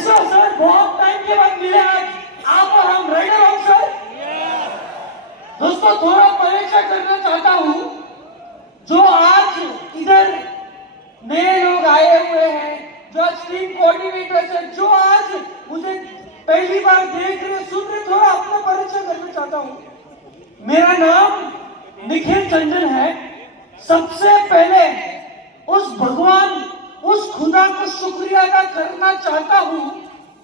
कैसे हो सर? बहुत टाइम के बाद मिले आज आप और हम। रेडी हो सर? दोस्तों थोड़ा परीक्षा करना चाहता हूँ, जो आज इधर नए लोग आए हुए हैं, जो आज टीम कोऑर्डिनेटर्स हैं, जो आज मुझे पहली बार देख रहे सुन रहे, थोड़ा अपना परिचय करना चाहता हूँ। मेरा नाम निखिल चंदन है। सबसे पहले उस भगवान, उस खुदा को शुक्रिया अदा करना चाहता हूँ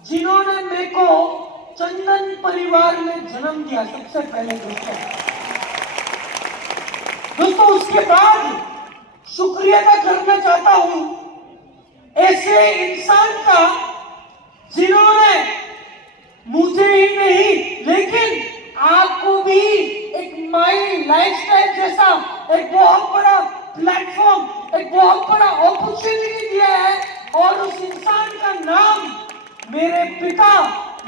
जिन्होंने मेरे को चंदन परिवार में जन्म दिया। सबसे पहले दोस्तों उसके बाद शुक्रिया अदा करना चाहता हूँ ऐसे इंसान का जिन्होंने मुझे ही नहीं लेकिन आपको भी एक माई लाइफस्टाइल जैसा एक बहुत बड़ा प्लेटफॉर्म, एक बहुत बड़ा अपॉर्चुनिटी दिया है, और उस इंसान का नाम मेरे पिता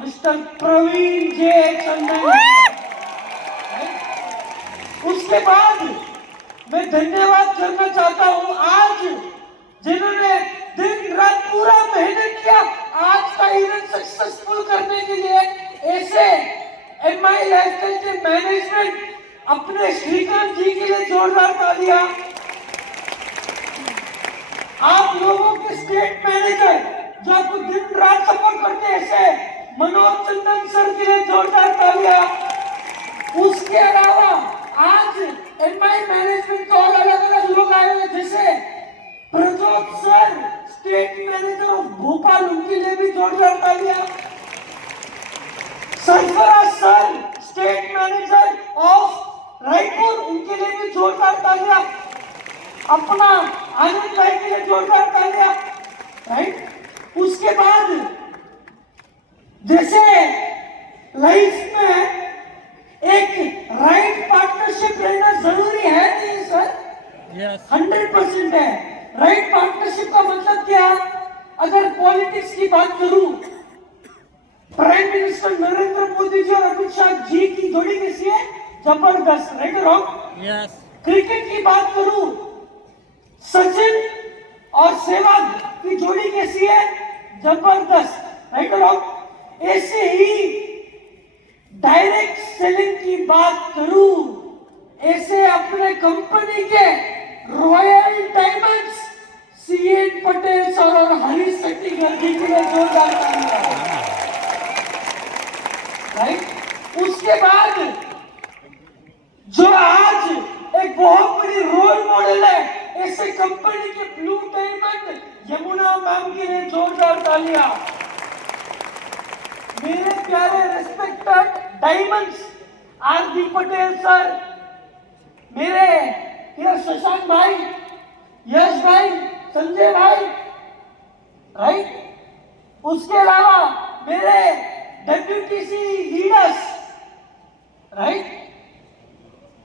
मिस्टर प्रवीण जे चंदन है। उसके बाद मैं धन्यवाद करना चाहता हूं आज जिन्होंने दिन रात पूरा मेहनत किया आज का इवेंट सक्सेसफुल करने के लिए। ऐसे एमआई लाइफस्टाइल के मैनेजमेंट अपने श्रीकांत जी के लिए जोरदार तालियां। आप लोगों के स्टेट मैनेजर जो आपको दिन रात सपोर्ट करते हैं, ऐसे मनोज चंदन सर के लिए जोरदार तालियां। उसके अलावा आज एमआई मैनेजमेंट को और अलग अलग लोग आए हुए, जैसे Prajot sir state manager of Bhopal, उनके लिए भी जोरदार तालियां। Sarfaraz sir state manager of Raipur, उनके लिए भी जोरदार तालियां। अपना आनंद भाई के लिए जोरदार तालियां। राइट। उसके बाद जैसे लाइफ में एक राइट पार्टनरशिप रहना जरूरी है नहीं सर? 100% है। राइट पार्टनरशिप का मतलब क्या? अगर पॉलिटिक्स की बात करूं, प्राइम मिनिस्टर नरेंद्र मोदी जी और अमित शाह जी की जोड़ी कैसी है? जबरदस्त। राइट और रॉन्ग? क्रिकेट की बात करूं, सचिन और सहवाग की जोड़ी कैसी है? जबरदस्त। राइट और रॉन्ग? ऐसे ही डायरेक्ट सेलिंग की बात करूं, ऐसे अपने कंपनी के royal diamonds CN Patel sir और हरीश शेट्टी जी के लिए जोरदार तालियां। राइट। उसके बाद जो आज एक बहुत बड़ी रोल मॉडल है, ऐसे कंपनी के ब्लू डायमंड यमुना मैम के लिए जोरदार तालियां। मेरे प्यारे respected diamonds RB Patel sir, मेरे यार शशांक भाई, यश भाई, संजय भाई। राइट। उसके अलावा मेरे WTC leaders, right,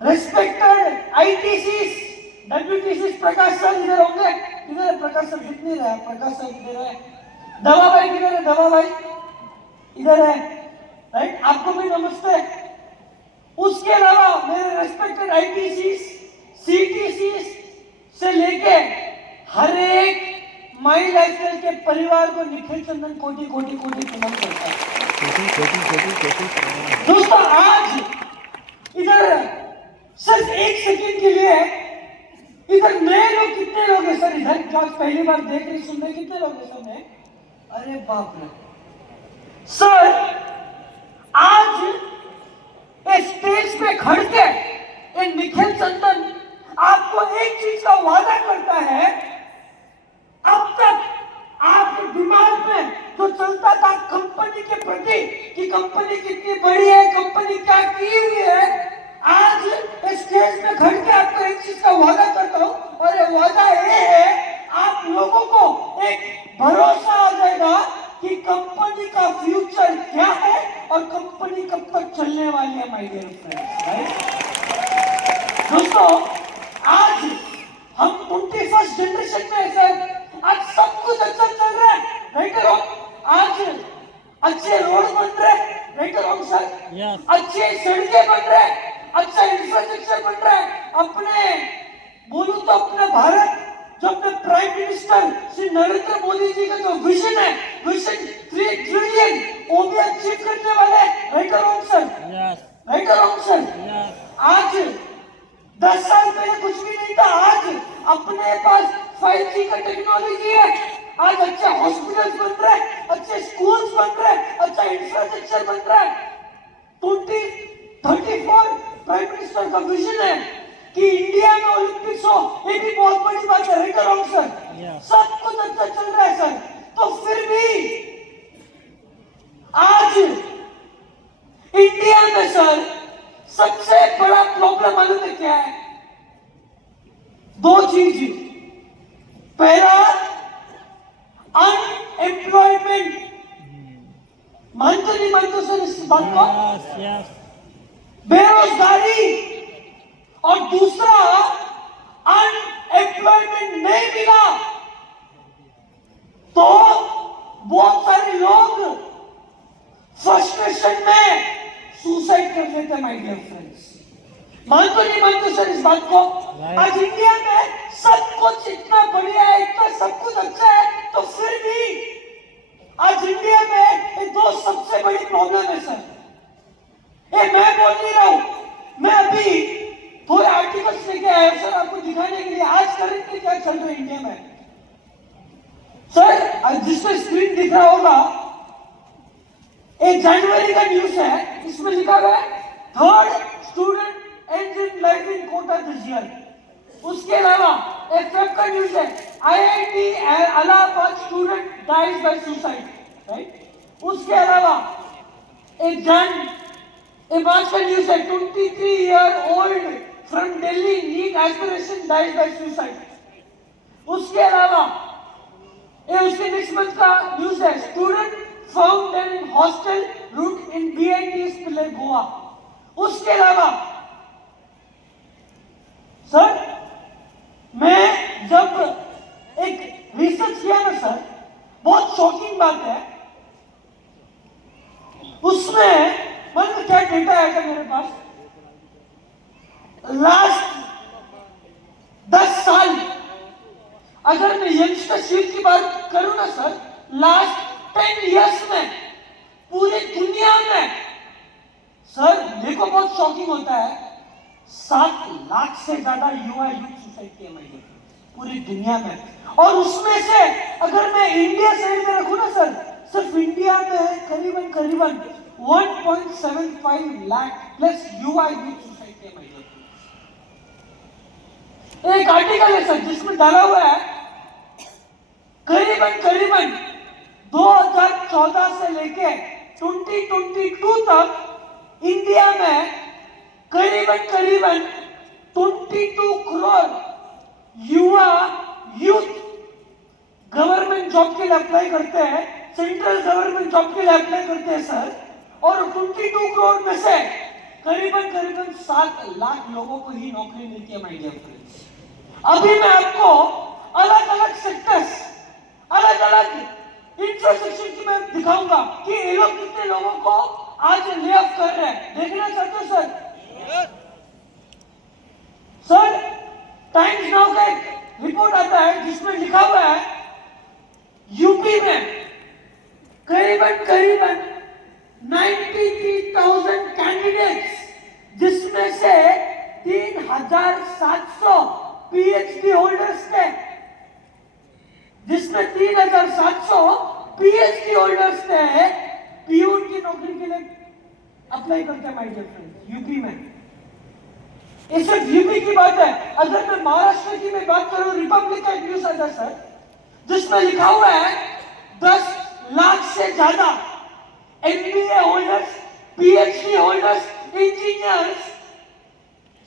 respected ITC WTC. Prakash sir इधर होंगे? इधर है प्रकाश सर, दिख नहीं रहा है। प्रकाश सर इधर है। दवा भाई किधर है? दवा भाई इधर है। राइट। आपको भी नमस्ते। उसके अलावा मेरे रेस्पेक्टेड आईटीसी, सीटीसी से लेके हर एक माई लाइफस्टाइल के परिवार को निखिल चंदन कोटि कोटि कोटि प्रणाम करता है। दोस्तों आज इधर सिर्फ एक सेकंड के लिए इधर नए लोग कितने लोग हैं सर? इधर जो पहली बार देख रहे सुन रहे कितने लोग हैं सर? में अरे बाप रे सर, आज इस स्टेज पे खड़ के निखिल चंदन आपको एक चीज का वादा करता है। अब तक आपके दिमाग में जो चलता था कंपनी के प्रति कि कंपनी कितनी बड़ी है, कंपनी क्या की हुई है, आज इस स्टेज में खड़ के आपको एक चीज का वादा करता हूं, और ये वादा ये है आप लोगों को एक भरोसा आ जाएगा कि कंपनी का फ्यूचर क्या है और कंपनी कब तक चलने वाली है। माय डियर फ्रेंड्स, दोस्तों आज हम 21st जनरेशन में है सर। आज सब कुछ अच्छा चल रहा है। राइट और रॉन्ग? आज अच्छे रोड बन रहे, राइट और रॉन्ग सर? अच्छे सड़कें बन रहे, अच्छा इंफ्रास्ट्रक्चर बन रहा है। अपने बोलूं तो अपना भारत जब मैं प्राइम मिनिस्टर श्री नरेंद्र मोदी जी का जो विजन है, विजन 3 ट्रिलियन, वो भी अचीव करने वाले, राइट और रॉन्ग सर? राइट और रॉन्ग सर? आज 10 साल पहले कुछ भी नहीं था, आज अपने पास 5G का टेक्नोलॉजी है, आज अच्छे हॉस्पिटल्स बन रहे हैं, अच्छे स्कूल्स बन रहे हैं, अच्छा इंफ्रास्ट्रक्चर बन रहा है। 2034 प्राइम मिनिस्टर का विजन है कि इंडिया में ओलंपिक्स हो, ये भी बहुत बड़ी बात है, राइट और रॉन्ग सर? सब कुछ अच्छा चल रहा है सर, तो फिर भी आज इंडिया में सर सबसे बड़ा प्रॉब्लम मालूम है क्या है? 2 चीज। पहला अनएम्प्लॉयमेंट, मानते नहीं मानते सर इस बात को? बेरोजगारी, और दूसरा अनएम्प्लॉयमेंट नहीं मिला तो बहुत सारे लोग फ्रस्ट्रेशन में सुसाइड कर लेते हैं माय डियर फ्रेंड्स। मानते नहीं मानते सर इस बात को? आज इंडिया में सब कुछ इतना बढ़िया है, इतना सब कुछ अच्छा है, तो फिर भी आज इंडिया में ये 2 सबसे बड़ी प्रॉब्लम है सर। ये मैं बोल नहीं रहा हूं, मैं अभी थोड़े आर्टिकल्स लेके आया हूं सर आपको दिखाने के लिए आज करंटली क्या चल रहा है इंडिया में। सर जिसमें स्क्रीन दिख रहा होगा, 1 जनवरी का न्यूज है, इसमें लिखा हुआ है 3rd student ends in life in Kota this year. उसके अलावा एक फेब का न्यूज है, IIT Allahabad student dies by suicide, right? उसके अलावा एक बात का न्यूज है, 23-year-old from Delhi NEET aspiration dies by suicide. उसके अलावा उसके नेक्स्ट मंथ का न्यूज है, student found in hostel room in BITS पिले गोवा। उसके अलावा सर मैं जब एक रिसर्च किया ना सर, बहुत शॉकिंग बात है, उसमें मतलब क्या डेटा आया था मेरे पास, लास्ट 10 साल अगर मैं यंगस्टरशिप की बात करूं ना सर, लास्ट 10 इयर्स में पूरी दुनिया में सर देखो बहुत शॉकिंग होता है, 7 लाख से ज्यादा युवा यूथ सुसाइड किए मैंने पूरी दुनिया में। और उसमें से अगर मैं इंडिया साइड में रखूं ना सर, सिर्फ इंडिया में करीबन 1.75 लाख प्लस युवा यूथ सुसाइड किए मैंने। एक आर्टिकल है सर जिसमें डाला हुआ है करीबन 2014 से लेके 2022 तक इंडिया में करीबन 22 करोड़ युवा यूथ गवर्नमेंट जॉब के लिए अप्लाई करते हैं, सेंट्रल गवर्नमेंट जॉब के लिए अप्लाई करते हैं सर, और 22 करोड़ में से करीबन 7 लाख लोगों को ही नौकरी मिलती है माय डियर फ्रेंड्स। अभी मैं आपको अलग अलग सेक्टर्स, अलग अलग इंफ्रास्ट्रक्चर की मैं दिखाऊंगा कि ये लोग कितने लोगों को आज ले ऑफ कर रहे हैं। देखना चाहते हो सर? सर टाइम्स नाउ का एक रिपोर्ट आता है जिसमें लिखा हुआ है यूपी में करीबन 93,000 कैंडिडेट्स, जिसमें से 3,700 PhD होल्डर्स थे, जिसमें 3,700 PhD होल्डर्स थे पीयून की नौकरी के लिए अप्लाई करते हैं माय डियर फ्रेंड्स यूपी में। ये सिर्फ यूपी की बात है। अगर मैं महाराष्ट्र की मैं बात करूं, रिपब्लिक का न्यूज आता है सर जिसमें लिखा हुआ है 10 लाख से ज्यादा MBA holders, PhD holders, engineers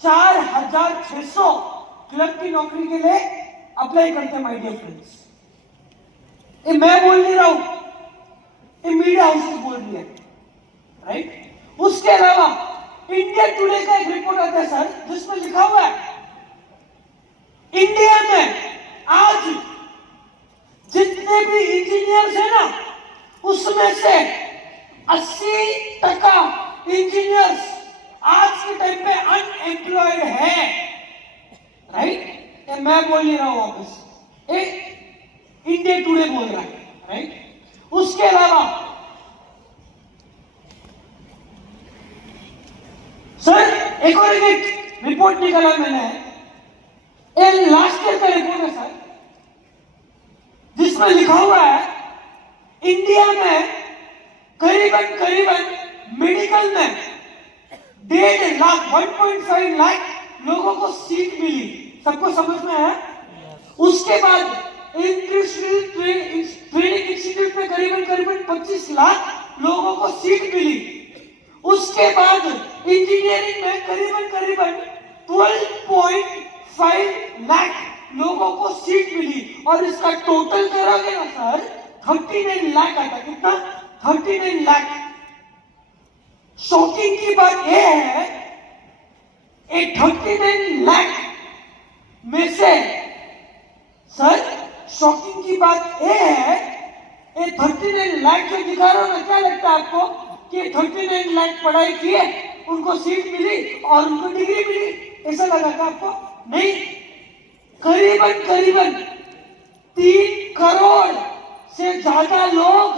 4,600 clerk की नौकरी के लिए अप्लाई करते हैं माय डियर फ्रेंड्स। ये मैं बोल नहीं रहा हूं, ये मीडिया हाउसेस बोल रही है, राइट? उसके अलावा इंडिया टुडे का एक रिपोर्ट आता है सर जिसमें लिखा हुआ है इंडिया में आज जितने भी इंजीनियर्स है ना, उसमें से 80% इंजीनियर्स आज के टाइम पे अनएम्प्लॉयड है, राइट? मैं बोल नहीं रहा हूं वापस, इंडिया टुडे बोल रहा है, राइट। उसके अलावा सर एक और एक रिपोर्ट निकाला मैंने, लास्ट ईयर का रिपोर्ट है सर, जिसमें लिखा हुआ है इंडिया में करीबन करीबन मेडिकल में 1.5 लाख 1.5 लाख लोगों को सीट मिली। सबको समझ में आया? उसके बाद ट्रेनिंग इंस्टीट्यूट में करीबन करीबन 25 लाख लोगों को सीट मिली। उसके बाद इंजीनियरिंग में करीबन करीबन 12.5 लाख लोगों को सीट मिली, और इसका टोटल करोगे ना सर 39 लाख आता। कितना? 39 लाख। शॉकिंग की बात यह है, 39 लाख में से सर, शॉकिंग की बात यह है, 39 लाख जो दिखा रहा हूं ना, क्या लगता है आपको कि 39 लाख पढ़ाई किए, उनको सीट मिली और उनको डिग्री मिली, ऐसा लगा था आपको? नहीं, करीबन करीबन 3 करोड़ से ज्यादा लोग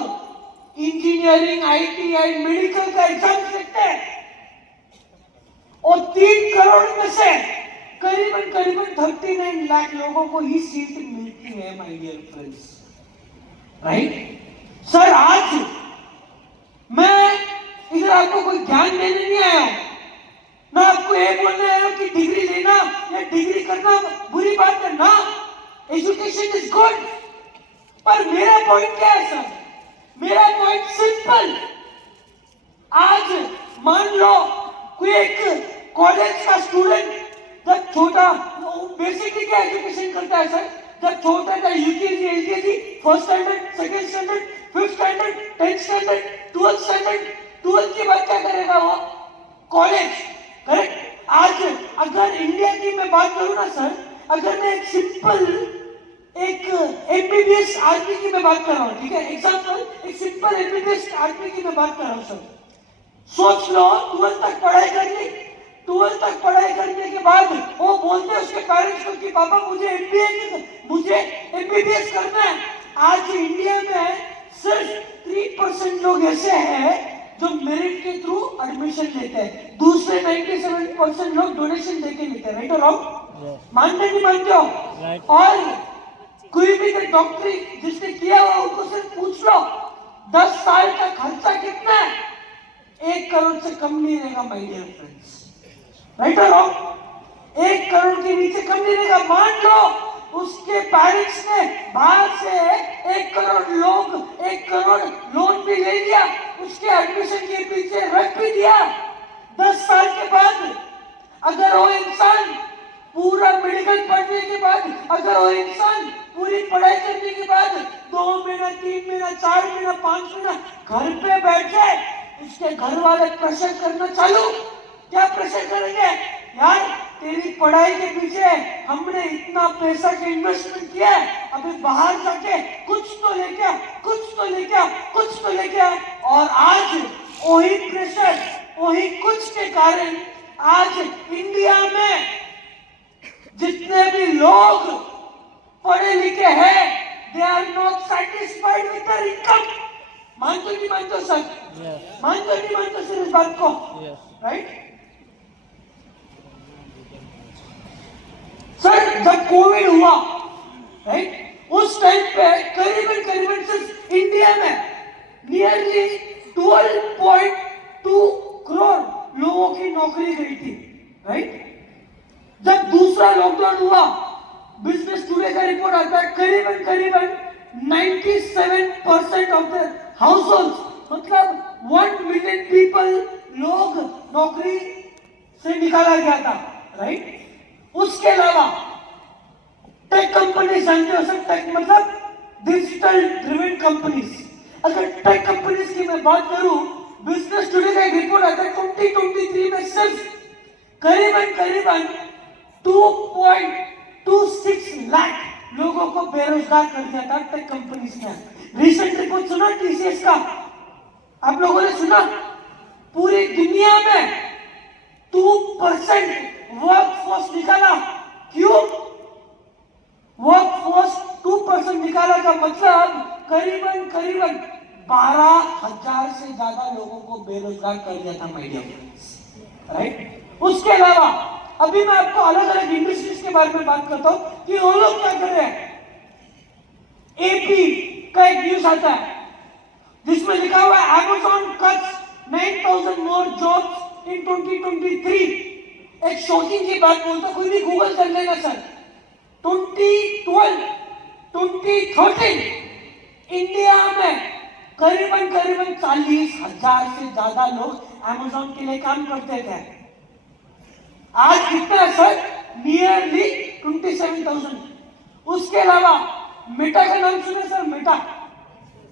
इंजीनियरिंग, आईटीआई, मेडिकल का एग्जाम देते हैं, और 3 करोड़ में से करीबन करीबन 39 लाख लोगों को ही सीट मिलती है, my dear friends, right. Sir आज मैं इधर आपको कोई ज्ञान देने नहीं आया हूं, ना आपको ये बोलने आया हूं कि डिग्री लेना या डिग्री करना बुरी बात है ना, एजुकेशन इज गुड। पर मेरा पॉइंट क्या है सर? मेरा पॉइंट सिंपल। आज मान लो कोई एक कॉलेज का स्टूडेंट जब छोटा, बेसिकली क्या एजुकेशन करता है सर? जब छोटा था UKG, LKG, first standard, second standard, fifth standard, 10th standard, 12th standard, 12th के बाद क्या करेगा वो? College, correct. आज अगर इंडिया की मैं बात करूं ना सर, अगर मैं एक सिंपल एक एमबीबीएस आदमी की मैं बात कर रहा हूं, ठीक है, एग्जांपल, एक सिंपल एमबीबीएस आदमी की मैं बात कर रहा हूं सर। सोच लो 12th तक पढ़ाई कर ली, 12th तक पढ़ाई करने के बाद वो बोलते हैं उसके पेरेंट्स को कि पापा मुझे एमबीबीएस करना है। आज इंडिया में सिर्फ 3% लोग ऐसे हैं जो मेरिट के थ्रू एडमिशन लेते हैं, दूसरे 97% लोग डोनेशन देके लेते हैं, राइट और रॉन्ग? मानते नहीं मानते हो? और कोई भी डॉक्टरी जिसने किया हुआ उनको सिर्फ पूछ लो 10 साल का खर्चा कितना है, 1 करोड़ से कम नहीं रहेगा माय डियर फ्रेंड्स, राइट और रॉन्ग? 1 करोड़ के नीचे कम नहीं रहेगा। मान लो उसके पेरेंट्स ने बाहर से 1 करोड़ लोन भी ले लिया, उसके एडमिशन के पीछे रख भी दिया। 10 साल के बाद अगर वो इंसान पूरा मेडिकल पढ़ने के बाद, अगर वो इंसान पूरी पढ़ाई करने के बाद 2 महीना, 3 महीना, 4 महीना, 5 महीना घर पे बैठ जाए, उसके घर वाले प्रेशर करना चालू। क्या प्रेशर करेंगे? यार तेरी पढ़ाई के पीछे हमने इतना पैसा के इन्वेस्टमेंट किया है, अभी बाहर जाके कुछ तो लेके आ, कुछ तो लेके आ, कुछ तो लेके आ। और आज वही प्रेशर, वही कुछ के कारण आज इंडिया में जितने भी लोग पढ़े लिखे हैं, they are not satisfied with their income. मानते नहीं मानते सर? मानते नहीं मानते सर इस बात को? राइट सर, जब कोविड हुआ, राइट, उस टाइम पे करीबन करीबन सिर्फ इंडिया में नियरली 12.2 करोड़ लोगों की नौकरी गई थी, राइट। जब दूसरा लॉकडाउन हुआ, बिजनेस टुडे का रिपोर्ट आता है, करीबन करीबन 97% ऑफ द हाउसहोल्ड्स, मतलब 1 मिलियन पीपल लोग नौकरी से निकाला गया था, राइट। उसके अलावा टेक कंपनी जानते हो सब, टेक मतलब डिजिटल ड्रिवन कंपनीज। अगर टेक कंपनीज की मैं बात करूं, बिजनेस टुडे का एक रिपोर्ट आता है 2023 में सिर्फ करीबन करीबन 2.26 लाख लोगों को बेरोजगार कर दिया था टेक कंपनीज ने। रिसेंट रिपोर्ट सुना टीसीएस का? आप लोगों ने सुना? पूरी दुनिया में 2% वर्कफोर्स निकाला। क्यों? वर्कफोर्स 2% निकाला का मतलब करीबन करीबन 12,000 से ज्यादा लोगों को बेरोजगार कर दिया था माय डियर फ्रेंड्स, राइट। उसके अलावा अभी मैं आपको अलग अलग इंडस्ट्रीज के बारे में बात करता हूं कि वो लोग क्या कर रहे हैं। एपी का एक न्यूज आता है जिसमें लिखा हुआ है Amazon cuts 9,000 more jobs in 2023। एक शॉकिंग की बात बोलता, कोई भी गूगल कर लेगा सर। 2012 2013 इंडिया में करीबन करीबन 40,000 से ज्यादा लोग अमेजोन के लिए काम करते थे। आज कितना है सर? नियरली 27,000। उसके अलावा मेटा का नाम सुने सर?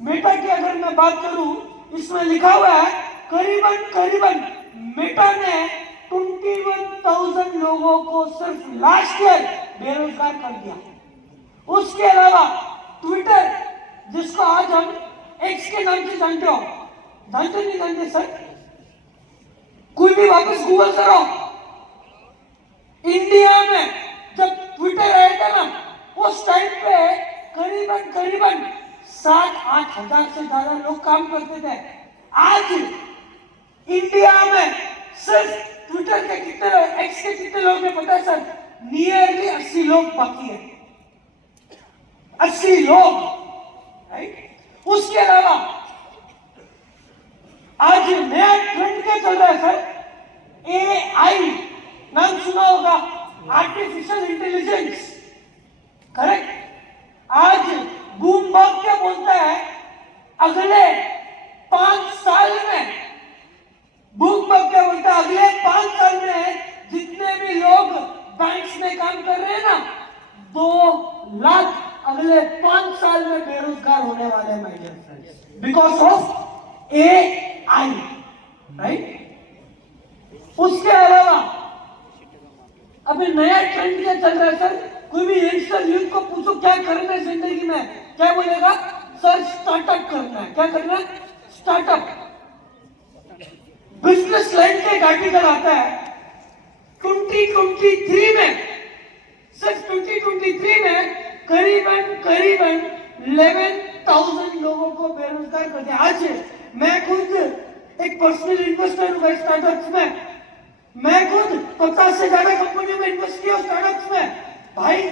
मेटा की अगर मैं बात करूं, इसमें लिखा हुआ है करीबन करीबन मेटा ने 21,000 लोगों को सिर्फ लास्ट ईयर बेरोजगार कर दिया। उसके अलावा ट्विटर, जिसको आज हम एक्स के नाम से जानते हो, जानते नहीं जानते सर? कोई भी वापस गूगल करो। इंडिया में जब ट्विटर आया था ना, उस टाइम पे करीबन करीबन 7-8 हजार से ज्यादा लोग काम करते थे। आज इंडिया में सिर्फ ट्विटर के कितने लोग, एक्स के कितने लोग हैं पता है सर? नियरली 80 लोग बाकी है, 80 लोग, राइट। उसके अलावा आज नया ट्रेंड क्या चल रहा है सर? एआई नाम सुना होगा, आर्टिफिशियल इंटेलिजेंस, करेक्ट। आज बूमबर्ग क्या बोलता है? अगले 5 साल में, बूमबर्ग क्या बोलता है? अगले 5 साल में जितने भी लोग बैंक्स में काम कर रहे हैं ना, 2 लाख अगले 5 साल में बेरोजगार होने वाले हैं my dear friends, because of AI, right. उसके अलावा अभी नया ट्रेंड क्या चल रहा है सर? कोई भी यंगस्टर यूथ को पूछो क्या करना है जिंदगी में, क्या बोलेगा? सर स्टार्टअप करना है। क्या करना है? स्टार्टअप। बिजनेस लाइन का एक आर्टिकल आता है 2023 में, सिर्फ 2023 में करीबन करीबन 11,000 लोगों को बेरोजगार कर दिया। आज मैं खुद एक पर्सनल इन्वेस्टर हूँ स्टार्टअप्स में। मैं खुद 50 से ज्यादा कंपनियों में इन्वेस्ट किया स्टार्टअप्स में। भाई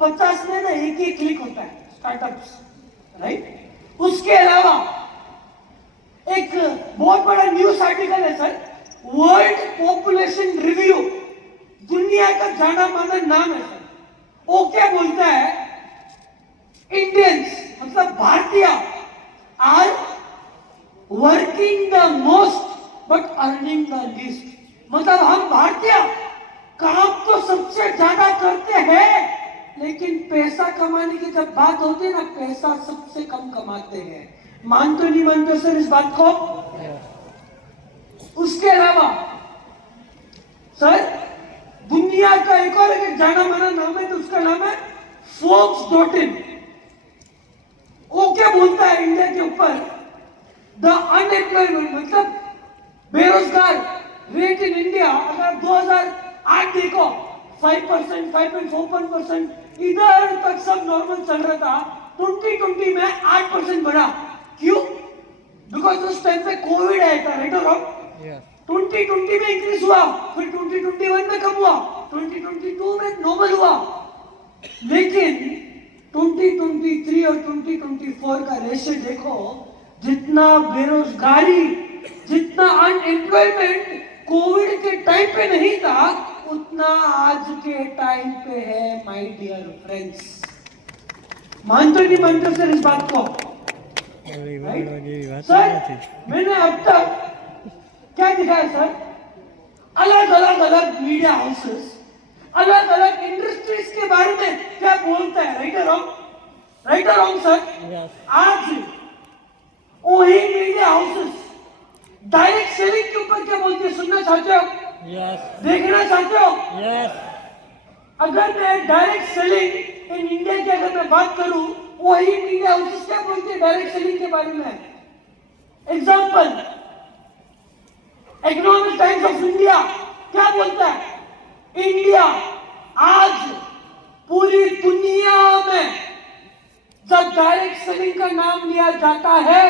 50 में ना एक ही क्लिक होता है स्टार्टअप्स, राइट। उसके अलावा एक बहुत बड़ा न्यूज आर्टिकल है सर, वर्ल्ड पॉपुलेशन रिव्यू, दुनिया का जाना माना नाम है सर। वो क्या बोलता है? इंडियंस मतलब भारतीय are working the most but earning the least. मतलब हम भारतीय काम तो सबसे ज्यादा करते हैं, लेकिन पैसा कमाने की जब बात होती है ना, पैसा सबसे कम कमाते हैं। मानते नहीं मानते सर इस बात को? उसके अलावा सर दुनिया का एक और एक जाना माना नाम है, तो उसका नाम है Forbes.in। वो क्या बोलता है इंडिया के ऊपर? द अनएम्प्लॉयमेंट मतलब बेरोजगार रेट इन इंडिया, अगर 2008 देखो 5%, 5.4%, इधर तक सब नॉर्मल चल रहा था। 2020 में 8% बढ़ा। क्यों? बिकॉज उस टाइम पे कोविड आया था, राइट और रॉन्ग? 2020 में इंक्रीज हुआ, फिर 2021 में कम हुआ, 2022 में नॉर्मल हुआ। लेकिन 2023 और 2024 का रेशियो देखो, जितना बेरोजगारी, जितना अनएम्प्लॉयमेंट कोविड के टाइम पे नहीं था, उतना आज के टाइम पे है माय डियर फ्रेंड्स। मानते नहीं मानते सर इस बात को? सर मैंने अब तक क्या दिखाया सर? अलग अलग मीडिया हाउसेस, अलग अलग इंडस्ट्रीज के बारे में क्या बोलता है, राइट और रॉन्ग? राइट और रॉन्ग सर? आज वही मीडिया हाउसेस डायरेक्ट सेलिंग के ऊपर क्या बोलते हैं? सुनना चाहते हो? देखना चाहते हो? अगर मैं डायरेक्ट सेलिंग इन इंडिया की अगर मैं बात करूं, वही मीडिया हाउसेस क्या बोलते हैं डायरेक्ट सेलिंग के बारे में? Example, economic times of India क्या बोलता है? इंडिया आज पूरी दुनिया में जब डायरेक्ट सेलिंग का नाम लिया जाता है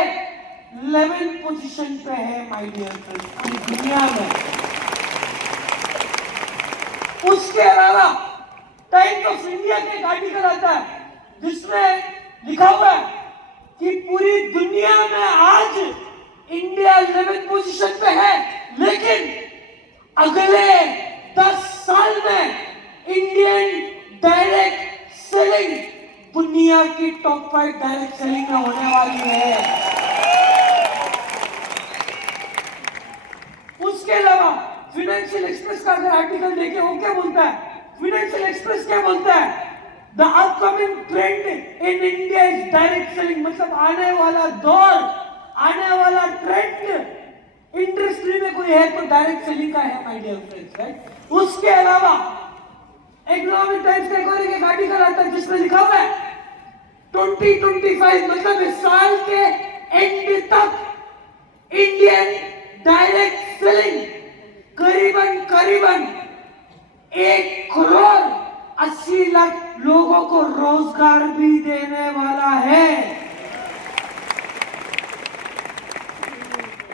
11th पोजीशन पे है माय डियर फ्रेंड्स पूरी दुनिया में। उसके अलावा टाइम्स ऑफ इंडिया के एक आर्टिकल आता है जिसमें लिखा हुआ है कि पूरी दुनिया में आज इंडिया 11th पोजीशन पे है, लेकिन अगले 10 साल में इंडियन डायरेक्ट सेलिंग दुनिया की टॉप 5 डायरेक्ट सेलिंग में होने वाली है। उसके अलावा फाइनेंशियल एक्सप्रेस का अगर आर्टिकल देखें वो क्या बोलता है, फाइनेंशियल एक्सप्रेस क्या बोलता है, the upcoming trend in India is direct selling, मतलब आने वाला दौर, आने वाला ट्रेंड इंडस्ट्री में कोई है तो डायरेक्ट सेलिंग का है माय डियर फ्रेंड्स, राइट। उसके अलावा इकोनॉमिक टाइम्स का एक आर्टिकल आता है जिसमें लिखा हुआ है 2025 मतलब इस साल के एंड तक इंडियन डायरेक्ट सेलिंग करीबन 1,80,00,000 लोगों को रोजगार भी देने वाला है,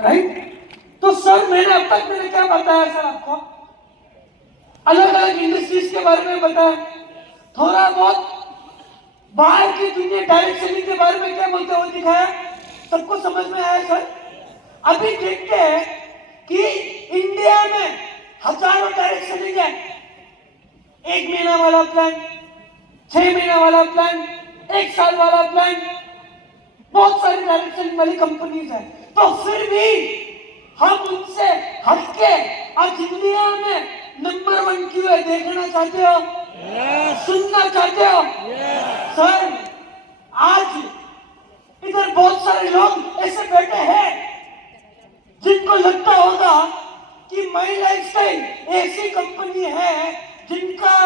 राइट। तो सर मैंने क्या बताया सर आपको, अलग अलग इंडस्ट्रीज के बारे में बताया, थोड़ा बहुत बाहर की दुनिया डायरेक्ट सेलिंग के बारे में क्या बोलते हुए दिखाया, सबको समझ में आया सर। अभी देखते हैं कि इंडिया में हजारों डायरेक्ट सेलिंग है, 1 महीना वाला प्लान, 6 महीना वाला प्लान, 1 साल वाला प्लान, बहुत सारी डायरेक्ट सेलिंग वाली कंपनीज है। तो फिर भी हम उनसे हटके आज इंडिया में नंबर 1 क्यों है, देखना चाहते हो? सुनना चाहते हो? सर आज इधर बहुत सारे लोग ऐसे बैठे हैं जिनको लगता होगा कि माई लाइफस्टाइल ऐसी कंपनी है जिनका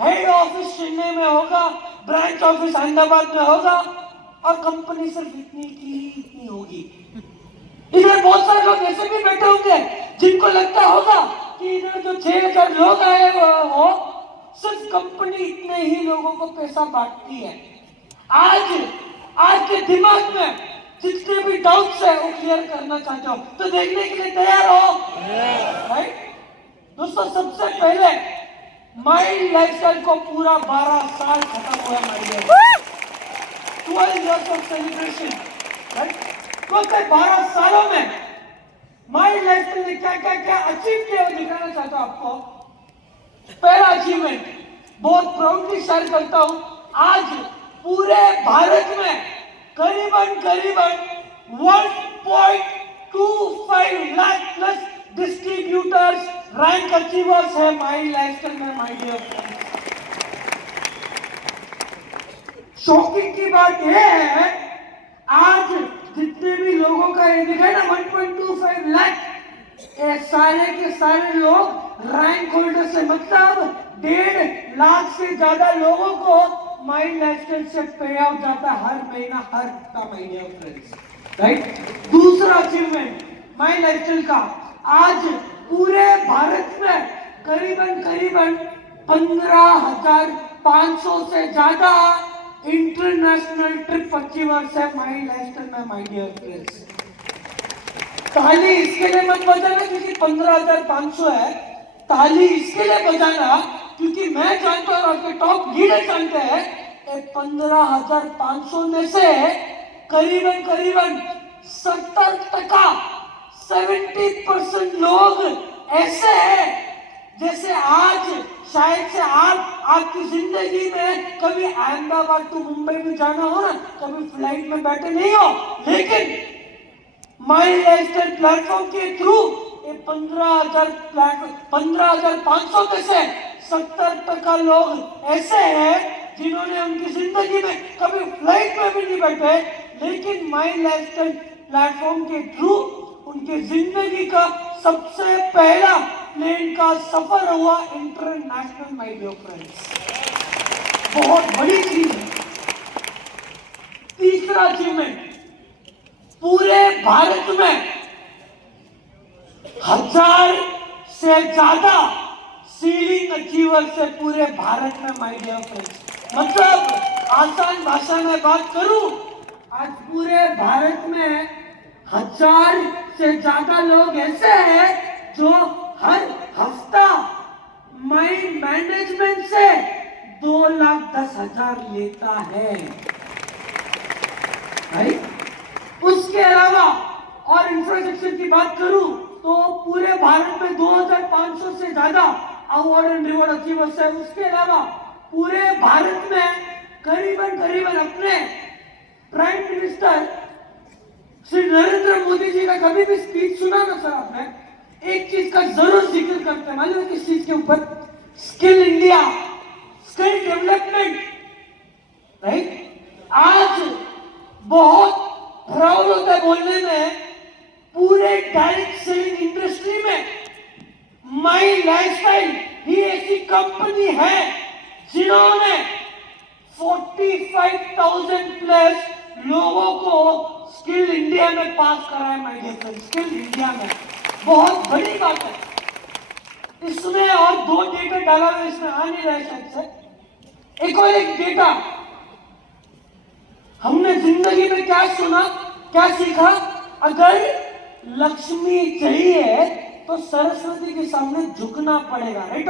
हेड ऑफिस चेन्नई में होगा, ब्रांच ऑफिस अहमदाबाद में होगा और कंपनी सिर्फ इतनी की इतनी होगी। इधर बहुत सारे लोग ऐसे भी बैठे होंगे जिनको लगता होगा कि इधर जो 6,000 लोग आए हो सिर्फ कंपनी इतने ही लोगों को पैसा बांटती है। आज के दिमाग में जितने भी डाउट्स है वो क्लियर करना चाहते हो तो देखने के लिए तैयार हो, राइट। दोस्तों सबसे पहले माइंड लाइफस्टाइल को पूरा 12 साल खत्म हुआ है, 12 years ऑफ सेलिब्रेशन, राइट। तो 12 सालों में माइंड लाइफस्टाइल ने क्या क्या क्या अचीव किया वो दिखाना चाहता हूं आपको। पहला अचीवमेंट बहुत प्राउडली शेयर करता हूं, आज पूरे भारत में करीबन 1.25 lakh plus distributors rank achievers है माइंड लाइफस्टाइल में माय डियर फ्रेंड्स। शॉकिंग की बात यह है आज जितने भी लोगों का ये दिखा है ना 1.25 लाख, ये सारे के सारे लोग रैंक होल्डर से, मतलब 1.5 लाख से ज्यादा लोगों को माइंड लाइफस्टाइल से पे आउट जाता है हर महीना, हर हफ्ता, माय डियर फ्रेंड्स, राइट। दूसरा अचीवमेंट माइंड लाइफस्टाइल का, आज पूरे भारत में करीबन 15,500 से ज्यादा इंटरनेशनल ट्रिप अचीवर्स है माइंड लाइफस्टाइल में माय डियर फ्रेंड्स। ताली इसके लिए मत बजाना क्योंकि 15,500 है, ताली इसके लिए बजाना क्योंकि मैं जानता हूं आपके टॉप लीडर जानते हैं 15,500 में से करीबन 70% 70% लोग ऐसे हैं जैसे आज शायद से आप आपकी जिंदगी में कभी अहमदाबाद टू मुंबई में जाना हो ना, कभी फ्लाइट में बैठे नहीं हो, लेकिन माइंड लाइफस्टाइल प्लेटफॉर्म के थ्रू ये 15,500 में से 70% लोग ऐसे हैं जिन्होंने उनकी जिंदगी में कभी फ्लाइट में भी नहीं बैठे, लेकिन माइंड लाइफस्टाइल प्लेटफॉर्म के थ्रू उनके जिंदगी का सबसे पहला प्लेन का सफर हुआ इंटरनेशनल माय डियर फ्रेंड्स, बहुत बड़ी चीज है। तीसरा अचीवमेंट, पूरे भारत में 1,000 से ज्यादा सीलिंग अचीवर्स है पूरे भारत में माय डियर फ्रेंड्स। मतलब आसान भाषा में बात करूं, आज पूरे भारत में 1000 से ज्यादा लोग ऐसे हैं जो हर हफ्ता माई मैनेजमेंट से 2,10,000 लेता है भाई। उसके अलावा और इंफ्रास्ट्रक्चर की बात करूं तो पूरे भारत में 2,500 से ज्यादा अवार्ड एंड रिवॉर्ड अचीवर्स है। उसके अलावा पूरे भारत में करीबन अपने प्राइम मिनिस्टर श्री नरेंद्र मोदी जी का कभी भी स्पीच सुना ना सर आपने, एक चीज का जरूर जिक्र करते हैं, मालूम है किस चीज के ऊपर? Skill India, skill development, right. आज बहुत प्राउड होता है बोलने में, पूरे डायरेक्ट सेलिंग इंडस्ट्री में माई लाइफस्टाइल ही ऐसी कंपनी है जिन्होंने 45,000 प्लस लोगों को स्किल इंडिया में पास कराया। My dear friends, skill India में बहुत बड़ी बात है। इसमें और 2 डेटा डाला हुआ, इसमें आ नहीं रहा है शायद से। एक और एक डेटा, हमने जिंदगी में क्या सुना, क्या सीखा? अगर लक्ष्मी चाहिए तो सरस्वती के सामने झुकना पड़ेगा, राइट।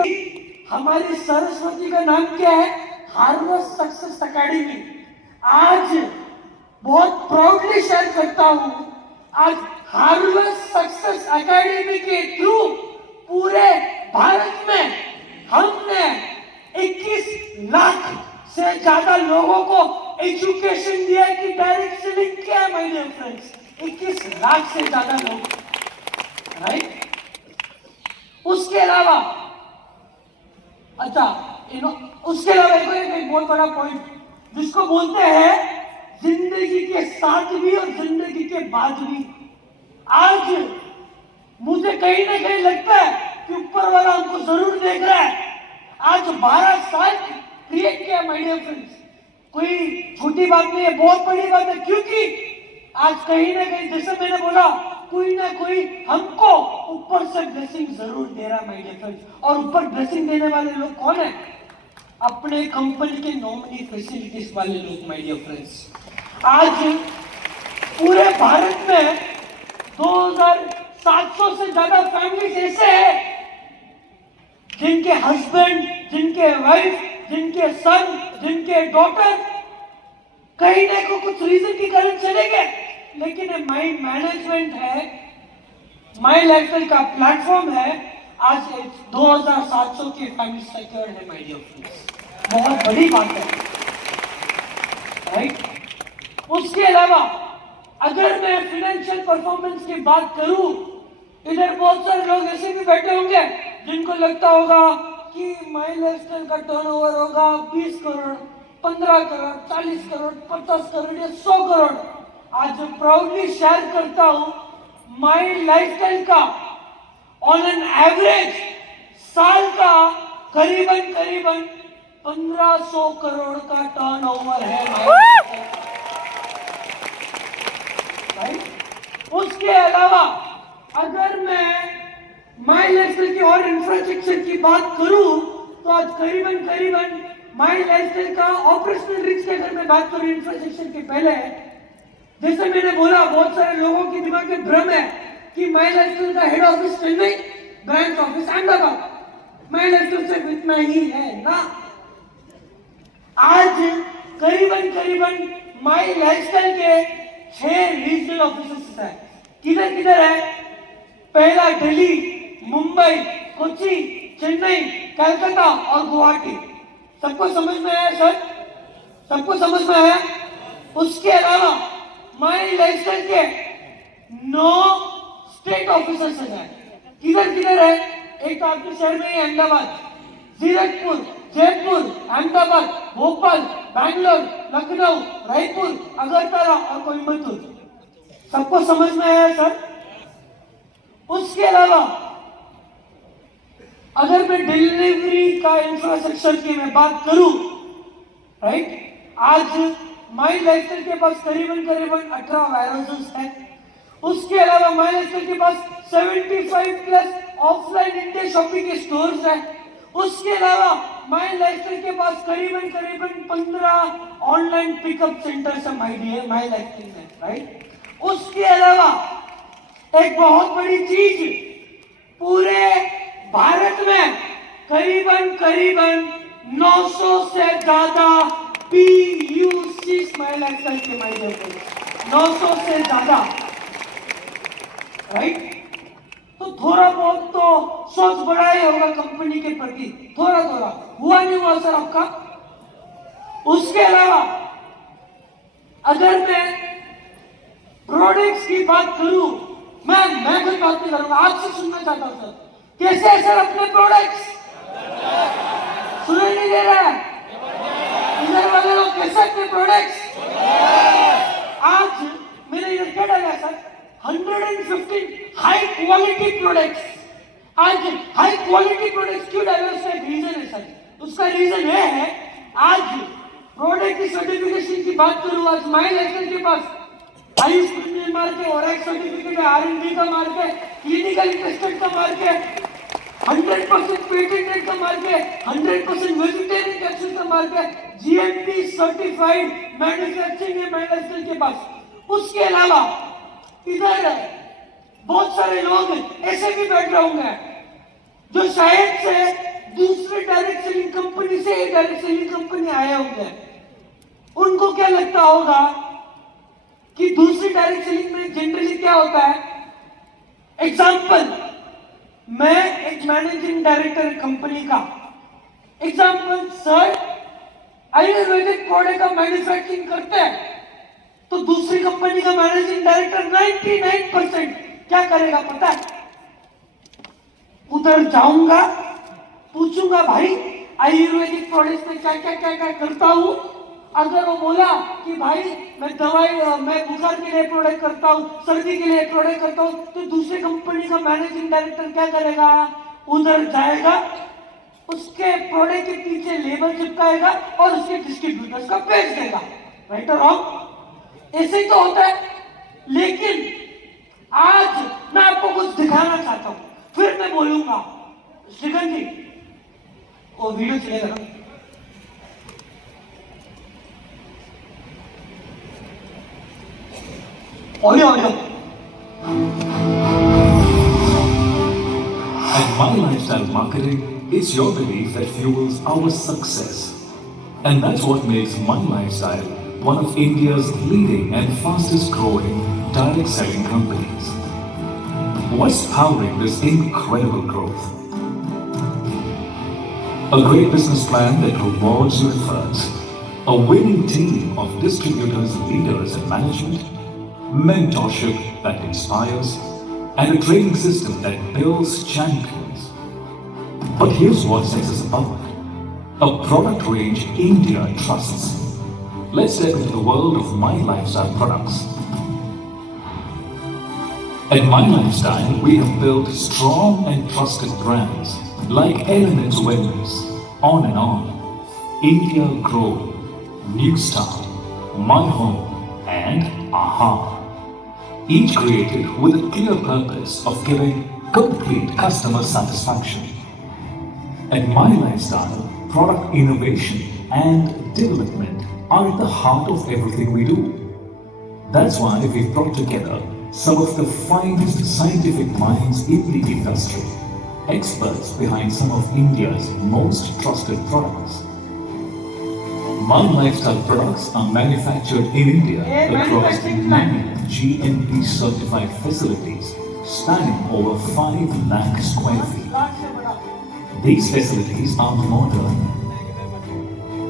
हमारी सरस्वती का नाम क्या है? Harvard success academy. आज बहुत प्राउडली शेयर करता हूं, आज हार्वर्ड सक्सेस एकेडमी के थ्रू पूरे भारत में हमने 21 लाख से ज्यादा लोगों को एजुकेशन दिया कि डायरेक्ट सेलिंग क्या है माय डियर फ्रेंड्स। 21 लाख से ज्यादा लोग, राइट। उसके अलावा अच्छा, उसके अलावा एक बहुत बड़ा पॉइंट जिसको बोलते हैं जिंदगी के साथ भी और जिंदगी के बाद भी। आज मुझे कहीं ना कहीं लगता है कि ऊपर वाला हमको जरूर देख रहा है। आज 12 साल क्रिएट किया माय डियर फ्रेंड्स, कोई छोटी बात नहीं है, बहुत बड़ी बात है। क्योंकि आज कहीं ना कहीं, जैसे मैंने बोला, कोई ना कोई हमको ऊपर से ब्लेसिंग जरूर दे रहा है माय डियर फ्रेंड्स। और ऊपर ब्लेसिंग देने वाले लोग कौन है? अपने कंपनी के नॉमिनी फैसिलिटीज वाले लोग माय डियर फ्रेंड्स। आज पूरे भारत में 2,700 से ज्यादा फैमिलीज ऐसे हैं जिनके हस्बैंड, जिनके वाइफ, जिनके सन, जिनके डॉटर कहीं ना को कुछ रीजन के कारण चले गए, लेकिन माई मैनेजमेंट है, माई लाइफस्टाइल का प्लेटफॉर्म है। आज 2,700 की फैमिली सिक्योर है माय डियर फ्रेंड्स, बहुत बड़ी बात है, राइट। उसके अलावा अगर मैं फाइनेंशियल परफॉर्मेंस की बात करूं, इधर बहुत सारे लोग ऐसे भी बैठे होंगे जिनको लगता होगा कि माई लाइफस्टाइल का टर्नओवर होगा 20 करोड़, 15 करोड़, 40 करोड़, 50 करोड़ या 100 करोड़। आज प्राउडली शेयर करता हूं, माई लाइफस्टाइल का ऑन एन एवरेज साल का करीबन 1500 करोड़ का टर्नओवर है। उसके अलावा अगर मैं माई लाइफस्टाइल की और इंफ्रास्ट्रक्चर की बात करूं तो आज करीबन माई लाइफस्टाइल का ऑपरेशनल रिच की अगर मैं बात करूं इंफ्रास्ट्रक्चर के पहले, जैसे मैंने बोला, बहुत सारे लोगों के दिमाग में भ्रम है कि माई लाइफस्टाइल का head office Chennai, branch office Ahmedabad, my lifestyle सिर्फ इतना ही है ना। आज करीबन माई लाइफस्टाइल के 6 रीजनल ऑफिसेस है। किधर किधर है? पहला दिल्ली, मुंबई, कोची, चेन्नई, कलकत्ता और गुवाहाटी। सबको समझ में आया सर? सबको समझ में आया? उसके अलावा माई लाइफस्टाइल के 9 स्टेट ऑफिसर्स हैं। किधर किधर है? एक तो आपके शहर में ही अहमदाबाद, जीरकपुर, जयपुर, अहमदाबाद, भोपाल, बैंगलोर, लखनऊ, रायपुर, अगरतला और कोयम्बतूर। सबको समझ में आया सर? उसके अलावा अगर मैं डिलीवरी का इंफ्रास्ट्रक्चर की मैं बात करूं, राइट, आज माई लाइफस्टाइल के पास करीबन 18 वायरहाउसेस हैं। उसके अलावा माई लाइफस्टाइल के पास 75 प्लस ऑफलाइन इंडिया शॉपिंग के स्टोर्स हैं। उसके अलावा माई लाइफस्टाइल के पास करीबन करीबन 15 ऑनलाइन पिकअप सेंटर्स है माई लाइफस्टाइल में, राइट। उसके अलावा एक बहुत बड़ी चीज, पूरे भारत में करीबन करीबन 900 से ज्यादा PUC माई लाइफस्टाइल के माध्यम से 900 से ज्यादा, राइट। तो थोड़ा बहुत तो सोच बढ़ा ही होगा कंपनी के प्रति, थोड़ा थोड़ा हुआ नहीं हुआ सर आपका। उसके अलावा अगर मैं प्रोडक्ट्स की बात करूं, मैं कोई बात नहीं करूंगा, आपसे सुनना चाहता हूं सर, कैसे है सर अपने प्रोडक्ट्स? सुनाई नहीं दे रहा है इधर वाले लोग, कैसे अपने प्रोडक्ट्स? आज मैंने इधर क्या डाला सर, 115 हाई क्वालिटी प्रोडक्ट्स। आज हाई क्वालिटी प्रोडक्ट्स क्यों डाले, उसका एक रीजन है सर। उसका रीजन ये है, आज प्रोडक्ट की सर्टिफिकेशन की बात करूं, आज माई लाइफस्टाइल के पास आयुष प्रीमियम मार्क है, ऑरेक्स सर्टिफिकेट है, R&D का मार्क है, क्लिनिकल टेस्टेड का मार्क है, 100% पेटेंटेड का मार्क है, 100% वेजिटेरियन कैप्सूल का मार्क है, GMP सर्टिफाइड मैन्युफैक्चरिंग है माई लाइफस्टाइल के पास। उसके अलावा इधर बहुत सारे लोग ऐसे भी बैठ रहे होंगे जो शायद से दूसरे डायरेक्ट सेलिंग कंपनी से एक डायरेक्ट सेलिंग कंपनी आए होंगे। उनको क्या लगता होगा कि दूसरी डायरेक्ट सेलिंग में जनरली क्या होता है। एग्जाम्पल, मैं एक मैनेजिंग डायरेक्टर कंपनी का, एग्जाम्पल सर आयुर्वेदिक प्रोडक्ट का मैन्युफैक्चरिंग करते हैं, तो दूसरी कंपनी का मैनेजिंग डायरेक्टर 99% क्या करेगा पता है, उधर जाऊंगा, पूछूंगा भाई आयुर्वेदिक प्रोडक्ट्स में क्या क्या क्या क्या करता हूं। अगर वो बोला कि भाई मैं दवाई, मैं बुखार के लिए प्रोडक्ट करता हूं, सर्दी के लिए प्रोडक्ट करता हूं, तो दूसरी कंपनी का मैनेजिंग डायरेक्टर क्या करेगा, उधर जाएगा, उसके प्रोडक्ट के पीछे लेबल चिपकाएगा और उसके डिस्ट्रीब्यूटर्स को बेच देगा, राइट और रॉन्ग? ऐसे ही तो होता है। लेकिन आज मैं आपको कुछ दिखाना चाहता हूं, फिर मैं बोलूंगा श्रीगंध जी, वो वीडियो चलेगा ना, audio audio. At My Lifestyle Marketing, it's your belief that fuels our success. And that's what makes My Lifestyle one of India's leading and fastest growing direct selling companies. What's powering this incredible growth? A great business plan that rewards your efforts, a winning team of distributors, leaders and management, mentorship that inspires, and a training system that builds champions. But here's what sets us apart. A product range India trusts. Let's step into the world of My Lifestyle products. At My Lifestyle, we have built strong and trusted brands like Elements Wellness, On and On, India Grow, New Star, My Home, and Aha. Each created with a clear purpose of giving complete customer satisfaction. At My Lifestyle, product innovation and development are at the heart of everything we do. That's why we've brought together some of the finest scientific minds in the industry, experts behind some of India's most trusted products. My Lifestyle products are manufactured in India across 9 GMP certified facilities spanning over 5 lakh square feet. These facilities are modern,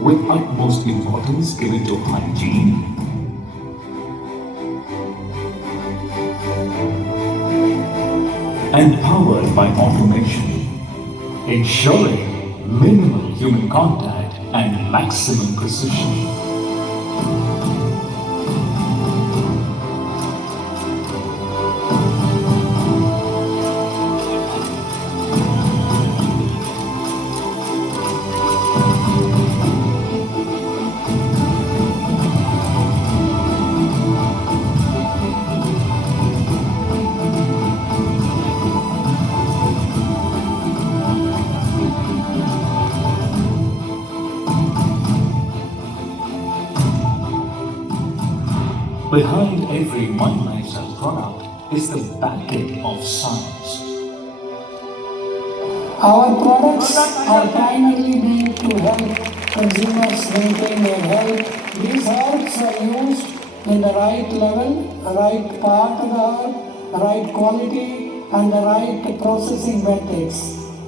with utmost importance given to hygiene, and powered by automation, ensuring minimal human contact and maximum precision. Behind every My Lifestyle product is the backing of science. Our products are primarily made to help consumers maintain their health. These herbs are used in the right level, right part of the herb, right quality, and the right processing methods.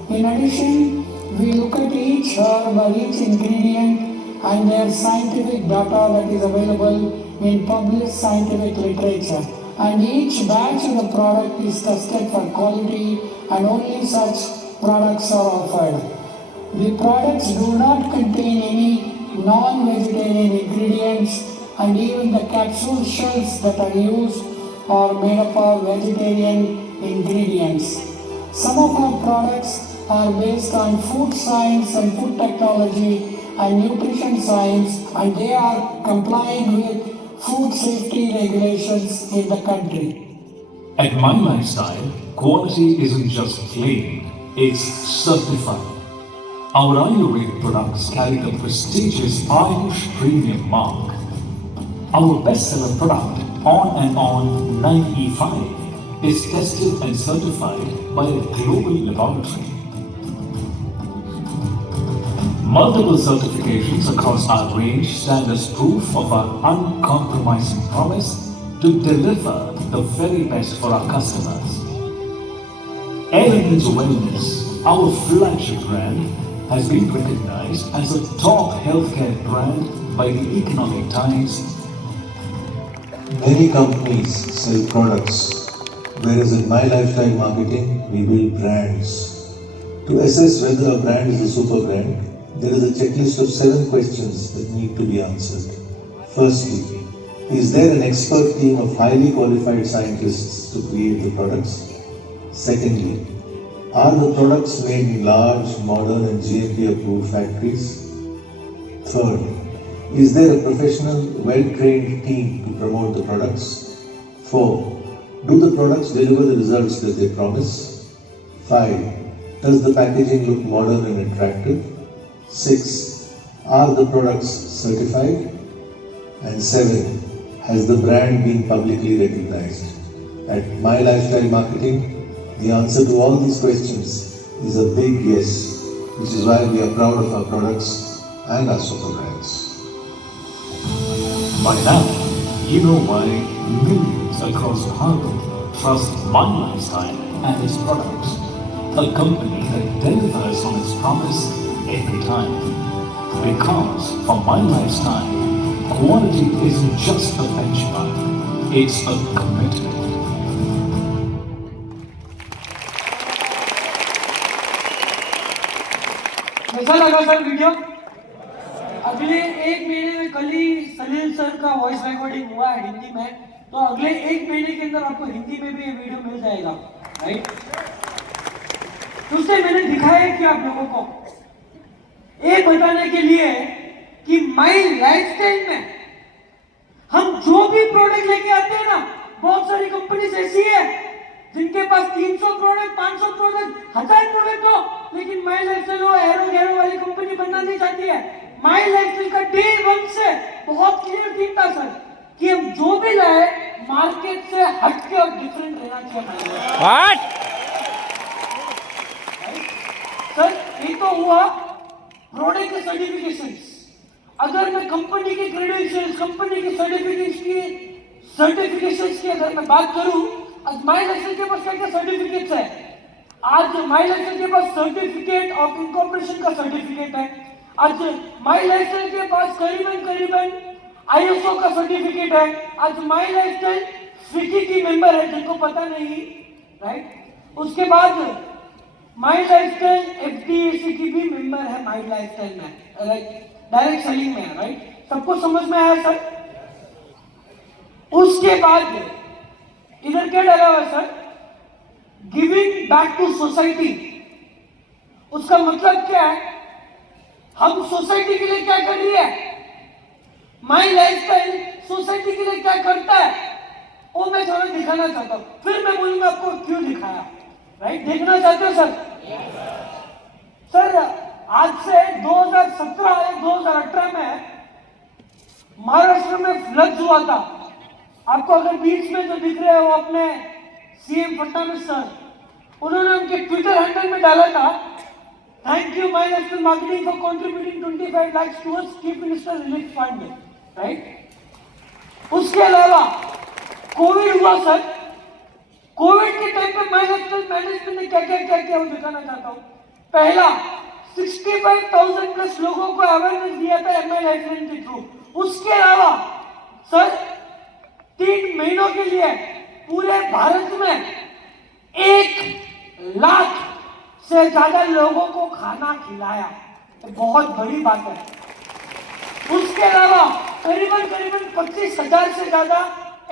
In addition, we look at each herb or each ingredient and their scientific data that is available in published scientific literature. And each batch of the product is tested for quality, and only such products are offered. The products do not contain any non-vegetarian ingredients, and even the capsule shells that are used are made up of vegetarian ingredients. Some of our products are based on food science and food technology and nutrition science, and they are complying with food safety regulations in the country. At My Lifestyle, quality isn't just claimed, it's certified. Our Ayurvedic products carry the prestigious Ayush Premium mark. Our bestseller product, On and On 9E5, is tested and certified by a global laboratory. Multiple certifications across our range stand as proof of our uncompromising promise to deliver the very best for our customers. Elements Wellness, our flagship brand, has been recognized as a top healthcare brand by the Economic Times. Many companies sell products, whereas in My Lifestyle Marketing, we build brands. To assess whether a brand is a super brand, there is a checklist of 7 questions that need to be answered. Firstly, is there an expert team of highly qualified scientists to create the products? Secondly, are the products made in large, modern and GMP approved factories? Third, is there a professional, well-trained team to promote the products? 4. Do the products deliver the results that they promise? 5. Does the packaging look modern and attractive? 6. Are the products certified? And 7. Has the brand been publicly recognized? At My Lifestyle Marketing, the answer to all these questions is a big yes, which is why we are proud of our products and our super brands. By now, you know why millions across Bharat trust My Lifestyle and its products, a company that delivers on its promise every time. Because for My Lifestyle, quality isn't just a benchmark, it's a commitment. कैसा लगा sir video? अगले 1 महीने में कल ही सलील sir का voice recording हुआ है हिंदी में, तो अगले 1 महीने के अंदर आपको हिंदी में भी ये वीडियो मिल जाएगा, राइट? उससे मैंने दिखाया कि आप लोगों को ये बताने के लिए कि माई लाइफस्टाइल में हम जो भी प्रोडक्ट लेके आते हैं ना, बहुत सारी कंपनीज ऐसी है जिनके पास 300 प्रोडक्ट, 500 प्रोडक्ट, 1000 प्रोडक्ट हो, लेकिन माई लाइफस्टाइल वो एरो गैरो वाली कंपनी बनना नहीं चाहती है। माई लाइफस्टाइल का डे 1 से बहुत क्लियर थिंग था सर कि हम जो भी लाए मार्केट से हटके और डिफरेंट रहना चाहिए। सर ये तो हुआ प्रोडक्ट के सर्टिफिकेशंस। अगर मैं कंपनी के क्रेडेंशियल्स, कंपनी के सर्टिफिकेशंस की अगर मैं बात करूं, आज माई लाइफस्टाइल के पास क्या क्या सर्टिफिकेट्स है? आज माई लाइफस्टाइल के पास सर्टिफिकेट ऑफ इनकॉर्पोरेशन का सर्टिफिकेट है। आज माई लाइफस्टाइल के पास करीबन ISO का सर्टिफिकेट है। आज माई लाइफस्टाइल स्विगी की मेंबर है, जिनको पता नहीं, राइट? उसके बाद माई लाइफस्टाइल FDAC की भी मेंबर है माई लाइफस्टाइल में, राइट? डायरेक्ट सेलिंग में, राइट? सबको समझ में आया सर? उसके बाद इधर क्या डाला हुआ sir? Giving back to society. उसका मतलब क्या है? हम सोसाइटी के लिए क्या कर रही है? माई लाइफस्टाइल सोसाइटी के लिए क्या करता है वो मैं थोड़ा दिखाना चाहता हूँ, फिर मैं बोलूंगा आपको क्यों दिखाया, राइट? देखना चाहते हो सर? सर आज से 2017 या 2018 में महाराष्ट्र में फ्लड्स हुआ था, आपको अगर बीच में जो दिख रहे हो अपने सीएम फडणवीस सर, उन्होंने उनके ट्विटर हैंडल में डाला था, thank you my national marketing for contributing 25 lakh towards chief minister relief fund, right. उसके अलावा कोविड हुआ सर, कोविड के टाइम पे माय नेशनल मैनेजमेंट ने क्या क्या वो दिखाना चाहता हूँ। पहला, 65,000 प्लस लोगों को अवेयरनेस दिया था एमआई लाइफलाइन के थ्रू। उसके अलावा सर 3 महीनों के लिए पूरे भारत में 1 लाख से ज्यादा लोगों को खाना खिलाया, तो बहुत बड़ी बात है। उसके अलावा करीबन 25,000 से ज्यादा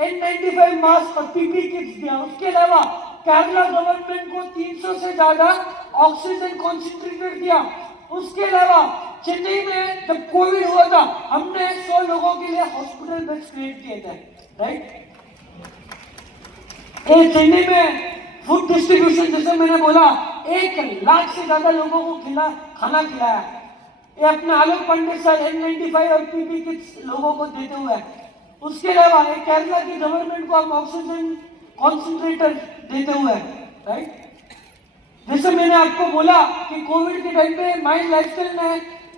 N95 मास्क और पीपी किट्स दिया। उसके अलावा केरला गवर्नमेंट को 300 से ज्यादा ऑक्सीजन कॉन्सेंट्रेटर दिया। उसके अलावा चेन्नई में जब कोविड हुआ था, हमने 100 लोगों के लिए हॉस्पिटल बेड्स क्रिएट किए थे, राइट। चेन्नई में फूड डिस्ट्रीब्यूशन, जैसे मैंने बोला, 1 लाख से ज्यादा लोगों को खाना खिलाया। ये अपने आलोक पांडे सर N95 और पीपी किट्स लोगों को देते हुए। उसके अलावा केरला की गवर्नमेंट को हम ऑक्सीजन कॉन्सेंट्रेटर देते हुए, राइट। जैसे मैंने आपको बोला कि कोविड के टाइम पे माइंड लाइफस्टाइल ने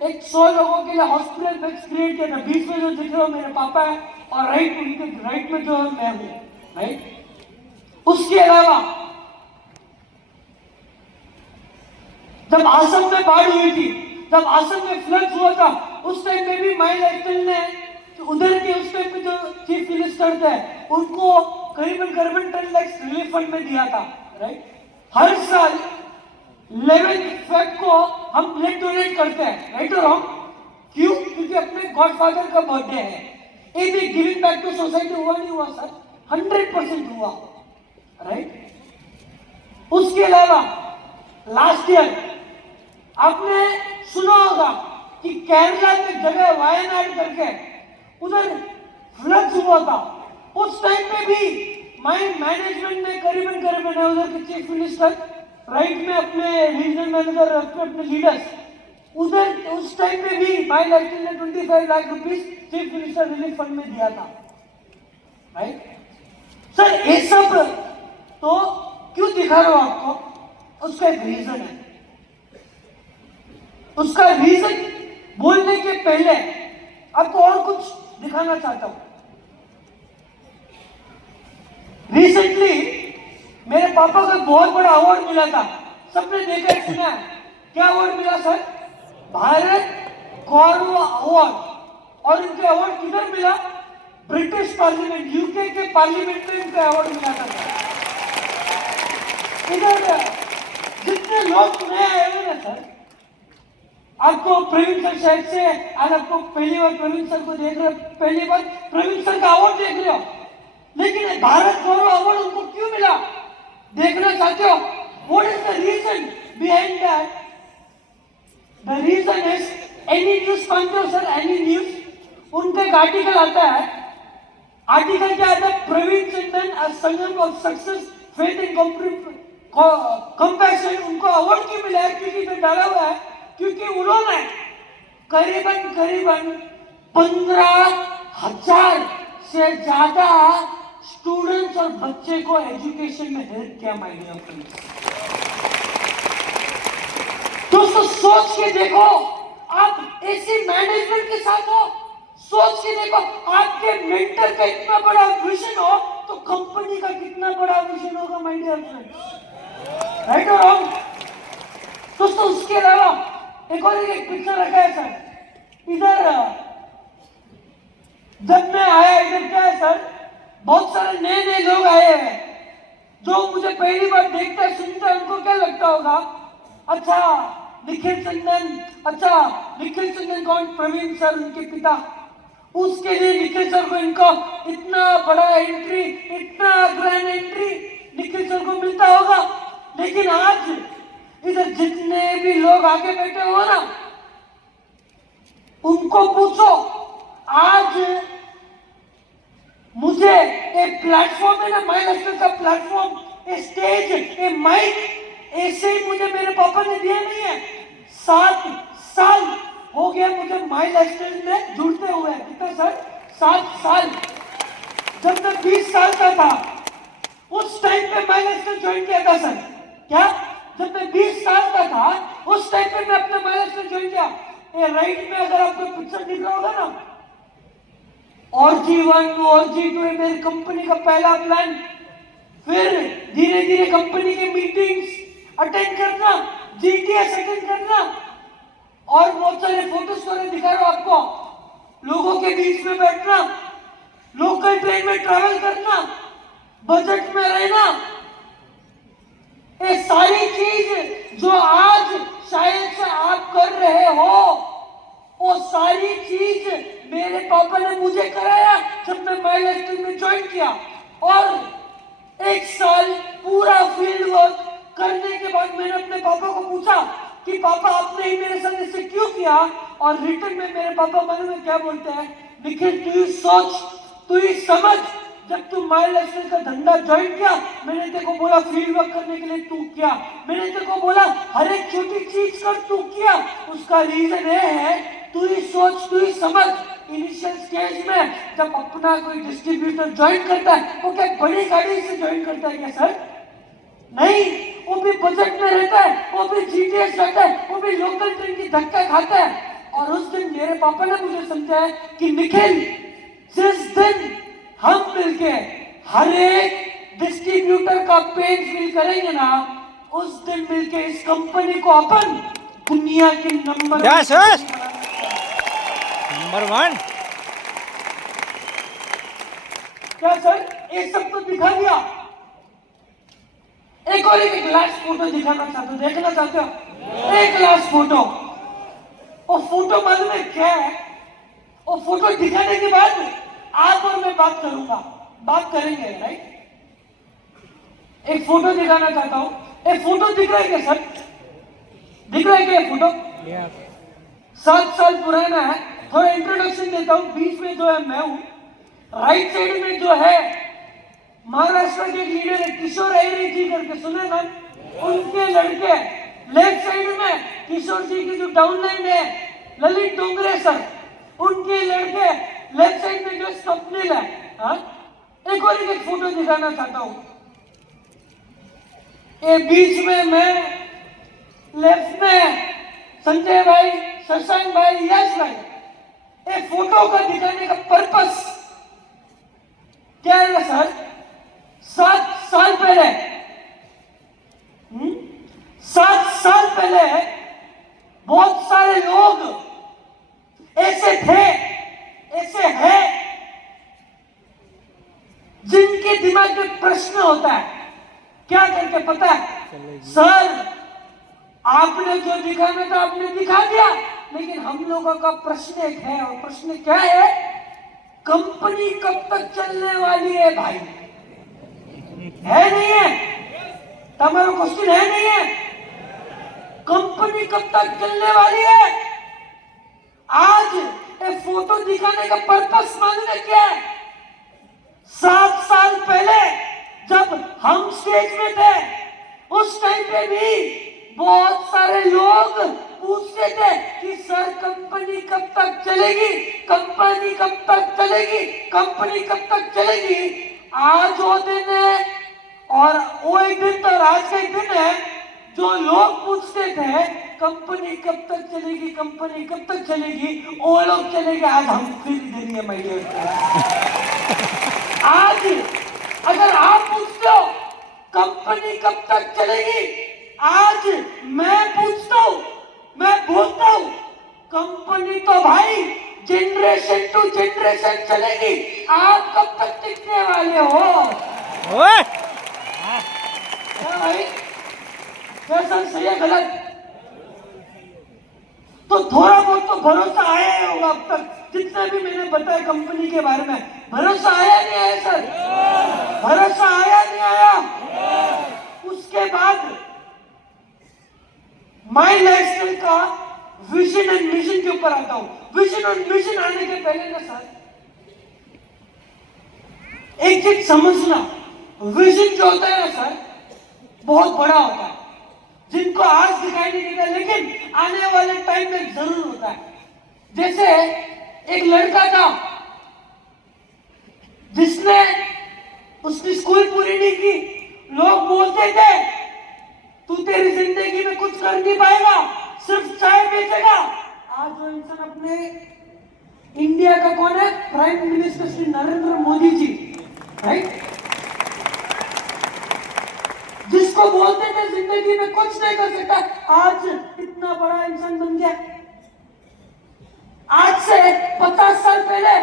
100 लोगों के लिए हॉस्पिटल बेड्स क्रिएट किया था। बीच में जो दिख रहे हो मेरे पापा है, और उनके राइट में जो मैं हूँ, राइट। उसके अलावा जब आसम में बाढ़ हुई थी, जब आसम में फ्लड हुआ था, उस टाइम में भी माइंड लाइफस्टाइल ने उधर के उस टाइम पे जो चीफ मिनिस्टर थे, उनको करीबन 10 लाख रिलीफ फंड में दिया था, राइट। हर साल 11 फेब को हम ब्लड डोनेट करते हैं, राइट और रॉन्ग? क्यों? क्योंकि अपने गॉडफादर का बर्थडे है। ये भी गिविंग बैक टू सोसाइटी हुआ नहीं हुआ सर? 100% हुआ, राइट। उसके अलावा लास्ट ईयर आपने सुना होगा कि केरला में जगह वायनाड करके उधर फ्लड हुआ था। उस टाइम पे भी माइंड मैनेजमेंट ने करीबन उधर के चीफ मिनिस्टर, राइट में अपने रीजनल मैनेजर, अपने लीडर्स, उधर उस टाइम पे भी माइंड लाइफस्टाइल ने 25 lakh rupees chief minister relief fund में दिया था, राइट। सर ये सब तो क्यों दिखा रहा हूं आपको? उसका एक रीजन है। उसका रीजन बोलने के पहले आपको और कुछ दिखाना चाहता हूं। रिसेंटली मेरे पापा को बहुत बड़ा अवार्ड मिला था, सबने देखा है, सुना है। क्या अवार्ड मिला सर? भारत गौरव अवार्ड। और इनके अवार्ड किधर मिला? ब्रिटिश पार्लियामेंट, यूके के पार्लियामेंट में इनको अवार्ड मिला था। इधर जितने लोग सुने आए हुए ना सर, आपको प्रवीण सर शायद से आज आपको पहली बार प्रवीण सर को देख रहे हो, पहली बार प्रवीण सर का अवार्ड देख रहे हो, लेकिन भारत गौरव अवार्ड उनको क्यों मिला देखना चाहते हो? What is the reason behind that? The reason is, any news मानते हो सर? एनी न्यूज, उनका एक आर्टिकल आता है। आर्टिकल क्या आता है? Praveen Chandan a sangam of success, faith and compassion. उनको अवार्ड क्यों मिला है? क्योंकि इधर डाला हुआ है क्योंकि उन्होंने करीबन 15,000 से ज्यादा स्टूडेंट्स और बच्चे को एजुकेशन में हेल्प किया। माय डियर फ्रेंड्स, दोस्तों सोच के देखो, आप ऐसी मैनेजमेंट के साथ हो, सोच के देखो, आपके मेंटर का इतना बड़ा विजन हो तो कंपनी का कितना बड़ा विजन होगा। माय डियर फ्रेंड्स, राइट और रॉन्ग? दोस्तों उसके अलावा एक और एक पिक्चर रखा है सर। इधर जब मैं आया, इधर क्या है सर, बहुत सारे नए लोग आए हैं जो मुझे पहली बार देखते सुनते उनको क्या लगता होगा? अच्छा निखिल चंदन, अच्छा निखिल चंदन कौन? प्रवीण सर, उनके पिता। उसके लिए निखिल सर को इनको इतना बड़ा एंट्री, इतना ग्रैंड एंट्री निखिल सर को मिलता होगा। लेकिन आज इधर जितने भी लोग आगे बैठे हो ना, उनको पूछो, आज मुझे एक प्लेटफॉर्म है ना, माय नेशनल का प्लेटफॉर्म, एक स्टेज, एक माइक, ऐसे ही मुझे मेरे पापा ने दिया नहीं है। 7 साल हो गया मुझे माय लाइफस्टाइल में जुड़ते हुए। कितना सर? 7 साल। जब मैं 20 साल का था उस टाइम पे मैंने इसको ज्वाइन किया था सर। क्या? जब मैं 20 साल का था उस टाइम पे मैं अपने माइलेज से ज्वाइन किया। ये राइट में अगर आपको पिक्चर दिख रहा होगा ना, ORG1 ORG2 है मेरी कंपनी का पहला प्लान। फिर धीरे धीरे कंपनी की मीटिंग्स अटेंड करना, GTS अटेंड करना, और बहुत सारे फोटोज मैंने दिखा रहा हूं आपको। लोगों के बीच में बैठना, लोकल ट्रेन में ट्रैवल करना, बजट में रहना, ये सारी चीज जो आज शायद से आप कर रहे हो, वो सारी चीज मेरे पापा ने मुझे कराया जब मैं माइलेज में ज्वाइन किया। और 1 साल पूरा फील्ड वर्क करने के बाद मैंने अपने पापा को पूछा कि पापा आपने ही मेरे साथ ऐसे क्यों किया? और रिटर्न में मेरे पापा मन में क्या बोलते हैं, निखिल तू ही सोच, तू ही समझ, जब तू माइलेज का धंधा ज्वाइन किया मैंने तेरे को बोला फील्ड वर्क करने के लिए तू किया, मैंने तेरे को बोला हर एक छोटी चीज कर तू किया। उसका रीजन ये है तू ही सोच तू ही समझ। इनिशियल स्टेज में जब अपना कोई डिस्ट्रीब्यूटर ज्वाइन करता है वो क्या बड़ी गाड़ी से ज्वाइन करता है क्या सर? नहीं, वो भी बजट में रहता है, वो भी GTS रहता है, वो भी लोकल ट्रेन की धक्का खाता है। और उस दिन मेरे पापा ने मुझे समझाया कि निखिल जिस दिन हम मिलके हर एक डिस्ट्रीब्यूटर का पेन फील करेंगे ना, उस दिन मिलके इस कंपनी को अपन दुनिया की नंबर 1 क्या सर? ये सब तो दिखा दिया। एक और एक लास्ट फोटो दिखाना चाहते हो, देखना चाहते हो? एक लास्ट फोटो। वो फोटो मालूम है क्या है? वो फोटो दिखाने के बाद आप और मैं बात करूंगा, बात करेंगे, राइट? एक फोटो दिखाना चाहता हूं। एक फोटो दिख रहा है क्या सर? दिख रहा है क्या फोटो? 7 साल पुराना है। थोड़ा इंट्रोडक्शन देता हूं। बीच में जो है मैं हूं, राइट साइड में जो है महाराष्ट्र के लीडर है किशोर अहिरे जी करके, सुने ना? उनके लड़के। लेफ्ट साइड में किशोर जी की जो डाउनलाइन है ललित डोंगरे सर, उनके लड़के। लेफ्ट साइड में जो स्वप्निल है। हाँ? एक और एक फोटो दिखाना चाहता हूं। ये बीच में मैं, लेफ्ट में संजय भाई, शशांक भाई, यश भाई। ये फोटो का दिखाने का पर्पस क्या है सर? 7 साल पहले 7 साल पहले बहुत सारे लोग ऐसे थे, ऐसे हैं, जिनके दिमाग में प्रश्न होता है क्या करके पता है सर? आपने जो दिखाना था आपने दिखा दिया, लेकिन हम लोगों का प्रश्न एक है, और प्रश्न क्या है? कंपनी कब तक चलने वाली है भाई? है नहीं है? तुम्हारा क्वेश्चन है नहीं है? कंपनी कब तक चलने वाली है? आज ये फोटो दिखाने का पर्पस मालूम है क्या है? 7 साल पहले जब हम स्टेज में थे उस टाइम पे भी बहुत सारे लोग पूछते थे कि सर कंपनी कब तक चलेगी, कंपनी कब तक चलेगी, कंपनी कब तक चलेगी। आज वो दिन है, और वो एक दिन तो आज का एक दिन है जो लोग पूछते थे कंपनी कब तक चलेगी, कंपनी कब तक चलेगी, वो लोग चलेंगे। आज हम फिर देंगे माय आज अगर आप पूछते हो कंपनी कब तक चलेगी, आज मैं पूछता हूं, मैं बोलता हूं कंपनी तो भाई जनरेशन टू जनरेशन चलेगी। आप कब तक टिकने वाले हो? क्या भाई? कैसा सही है गलत? तो थोड़ा बहुत तो भरोसा आया होगा अब तक, जितना भी मैंने बताया कंपनी के बारे में। भरोसा आया नहीं आया सर? भरोसा आया नहीं आया? उसके बाद माय लाइफस्टाइल का विजन एंड मिशन के ऊपर आता हूं। विजन और मिशन आने के पहले ना सर एक चीज समझना, विजन जो होता है ना सर बहुत बड़ा होता है, जिनको आज दिखाई नहीं देता लेकिन आने वाले टाइम में जरूर होता है। जैसे एक लड़का था जिसने उसकी स्कूल पूरी नहीं की, लोग बोलते थे तू तेरी जिंदगी में कुछ कर नहीं पाएगा, सिर्फ चाय बेचेगा। आज वो इंसान अपने इंडिया का कौन है? Prime minister Shri Narendra Modi ji, right? जिसको बोलते थे जिंदगी में कुछ नहीं कर सकता, आज इतना बड़ा इंसान बन गया। आज से 50 साल पहले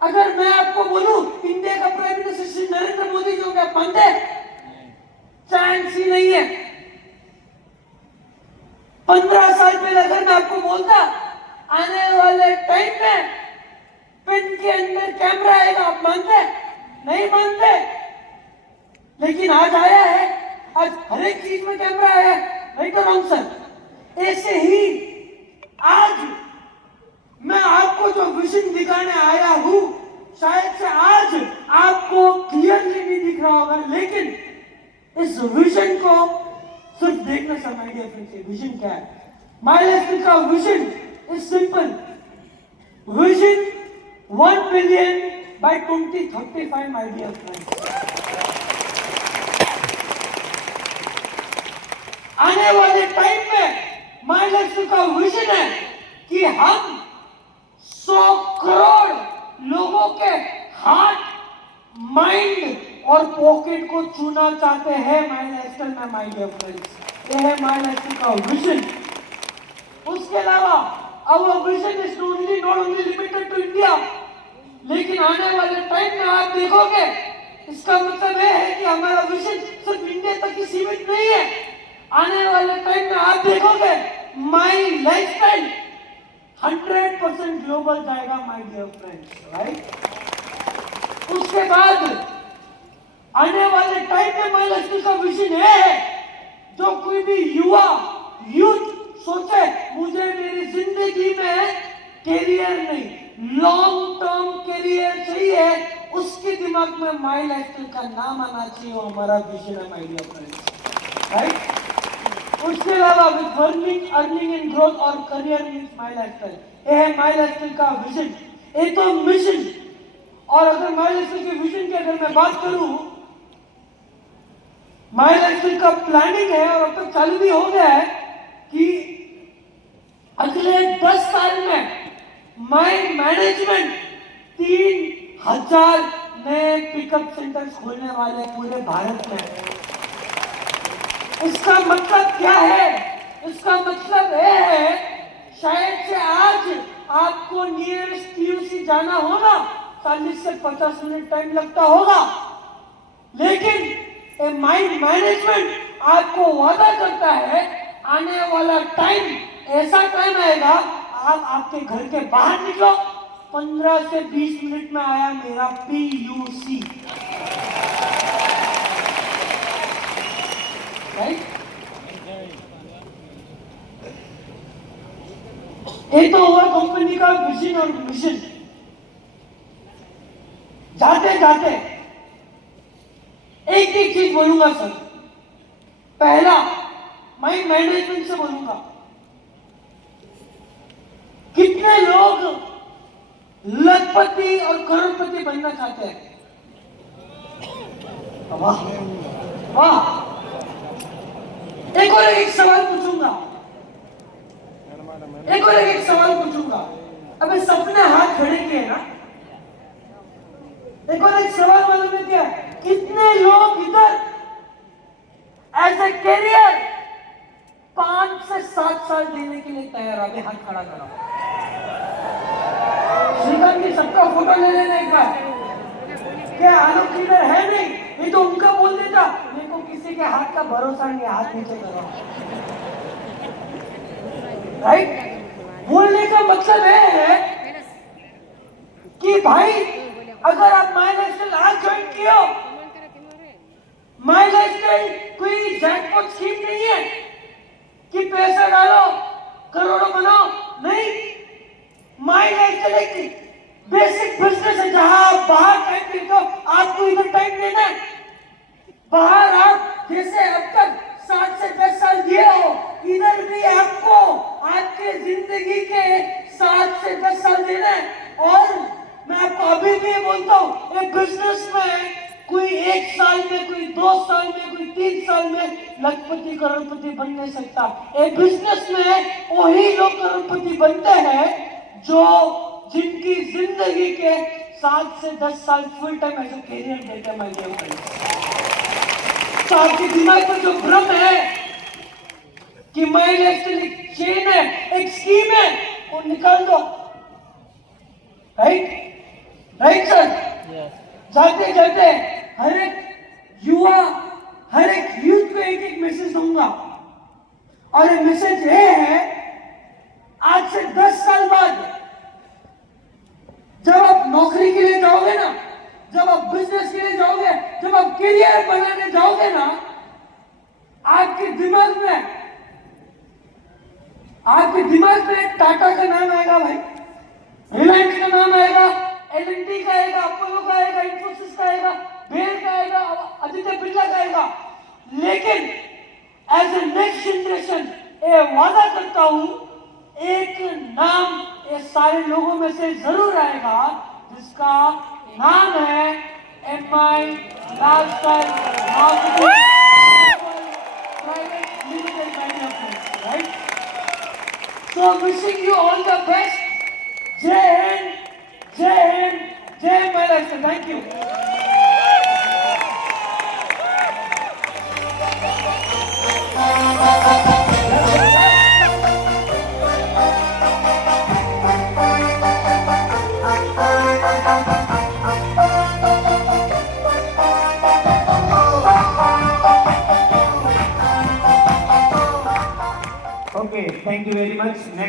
अगर मैं आपको बोलूं इंडिया का प्राइम मिनिस्टर श्री नरेंद्र मोदी जी होंगे, आप मानते? चांस ही नहीं है। 15 साल पहले अगर मैं आपको बोलता आने वाले टाइम में पेन के अंदर कैमरा आएगा, आप मानते? नहीं मानते। लेकिन आज आया है, आज हर एक चीज में कैमरा आया है, राइट और रॉन्ग सर? ऐसे ही आज मैं आपको जो विजन दिखाने आया हूं, शायद से आज आपको क्लियरली नहीं दिख रहा होगा, लेकिन इस विजन को सिर्फ देखने से माय डियर फ्रेंड्स, विजन क्या है? माय लाइफ का vision is simple. Vision 1 billion by 2035 my dear friends. आने वाले टाइम में माय लाइफ का विजन है कि हम 100 करोड़ लोगों के हार्ट, माइंड और पॉकेट को छूना चाहते हैं माय लाइफस्टाइल में माय डियर फ्रेंड्स। ये है माय लाइफस्टाइल का विजन। उसके अलावा our vision is not only limited to India, लेकिन आने वाले टाइम में आप देखोगे इसका मतलब यह है कि हमारा विजन सिर्फ इंडिया तक ही सीमित नहीं है। आने वाले टाइम में आप देखोगे माय लाइफस्टाइल 100% ग्लोबल जाएगा माय डियर फ्रेंड्स, राइट? उसके बाद आने वाले टाइम में माय लाइफ का विजन है, जो कोई भी यूथ सोचे मुझे मेरी जिंदगी में कैरियर नहीं, लॉन्ग टर्म कैरियर चाहिए, उसके दिमाग में माय लाइफ का नाम आना चाहिए, वो हमारा विजन है माय डियर फ्रेंड्स, राइट? उसके अलावा विद अर्निंग एंड ग्रोथ और करियर मीन्स माय लाइफस्टाइल, ये है माय लाइफस्टाइल का विजन। ये तो मिशन। और अगर माय लाइफस्टाइल के विजन की अगर मैं बात करूं, माय लाइफस्टाइल का प्लानिंग है और अब तक चालू भी हो गया है कि अगले 10 साल में माय मैनेजमेंट 3000 नए पिकअप सेंटर्स खोलने वाले पूरे भारत में। इसका मतलब क्या है? इसका मतलब यह है शायद से आज आपको नियरेस्ट पीयूसी जाना होगा, 40 से 50 मिनट टाइम लगता होगा, लेकिन माइंड मैनेजमेंट आपको वादा करता है आने वाला टाइम ऐसा टाइम आएगा, आप आपके घर के बाहर निकलो, 15 से 20 मिनट में आया मेरा पीयूसी, राइट? ये तो हुआ कंपनी का विजन और मिशन। जाते जाते एक एक चीज बोलूंगा सर। पहला, माइंड मैनेजमेंट से बोलूंगा। कितने लोग लखपति और करोड़पति बनना चाहते हैं? वाह वाह। एक और एक सवाल पूछूंगा, एक सवाल पूछूंगा। अबे सबने हाथ खड़े किए ना, एक और एक सवाल मालूम है क्या? कितने लोग इधर एज ए कैरियर 5 से 7 साल देने के लिए तैयार? अभी हाथ खड़ा करो। श्रीकांत जी सबका फोटो ले लेना एक बार। क्या आलोक इधर है? नहीं, ये तो उनका बोल देता। मेरे को किसी के हाथ का भरोसा नहीं, हाथ नीचे करो, राइट? बोलने का मतलब है कि भाई अगर आप माय लाइफस्टाइल आज ज्वाइन किए हो, माय लाइफस्टाइल कोई जैकपॉट स्कीम नहीं है कि पैसा डालो करोड़ों बनाओ, नहीं। माय लाइफस्टाइल एक बेसिक बिजनेस है जहां आप बाहर टाइम देते हो, आपको इधर टाइम देना है। बाहर आप जैसे अब तक 7 से 10 साल दिए हो, इधर भी आपको आपके जिंदगी के 7 से 10 साल देना है। और मैं आपको अभी भी ये बोलता हूँ, ये बिजनेस में कोई 1 साल में, कोई 2 साल में, कोई 3 साल में लखपति करोड़पति बन नहीं सकता। ये बिजनेस में वही लोग करोड़पति बनते हैं जो जिनकी जिंदगी के 7 से 10 साल फुल टाइम ऐसा कैरियर देते हैं। तो आपके दिमाग में जो भ्रम है कि माई लाइफस्टाइल एक चेन है, एक स्कीम है, वो निकाल दो। Right sir. जाते जाते हर एक युवा, हर एक यूथ को एक एक मैसेज दूंगा, और ये मैसेज ये है, आज से 10 साल बाद जब आप नौकरी के लिए जाओगे ना, जब आप बिजनेस के लिए जाओगे, जब आप करियर बनाने जाओगे ना, आपके दिमाग में टाटा का नाम आएगा भाई, रिलायंस का नाम आएगा, एल&टी का आएगा, अपोलो का आएगा, इंफोसिस का आएगा, बेल का आएगा, आदित्य बिरला का आएगा। लेकिन एज ए नेक्स्ट जनरेशन ये वादा करता हूं, एक नाम ये सारे लोगों में से जरूर आएगा, जिसका नाम है MI lifestyle marketing private limited manufacturing, right? So wishing you all the best. Jai Hind, Jai Hind, Jai My Lifestyle. Thank you. Okay, thank you very much. Next.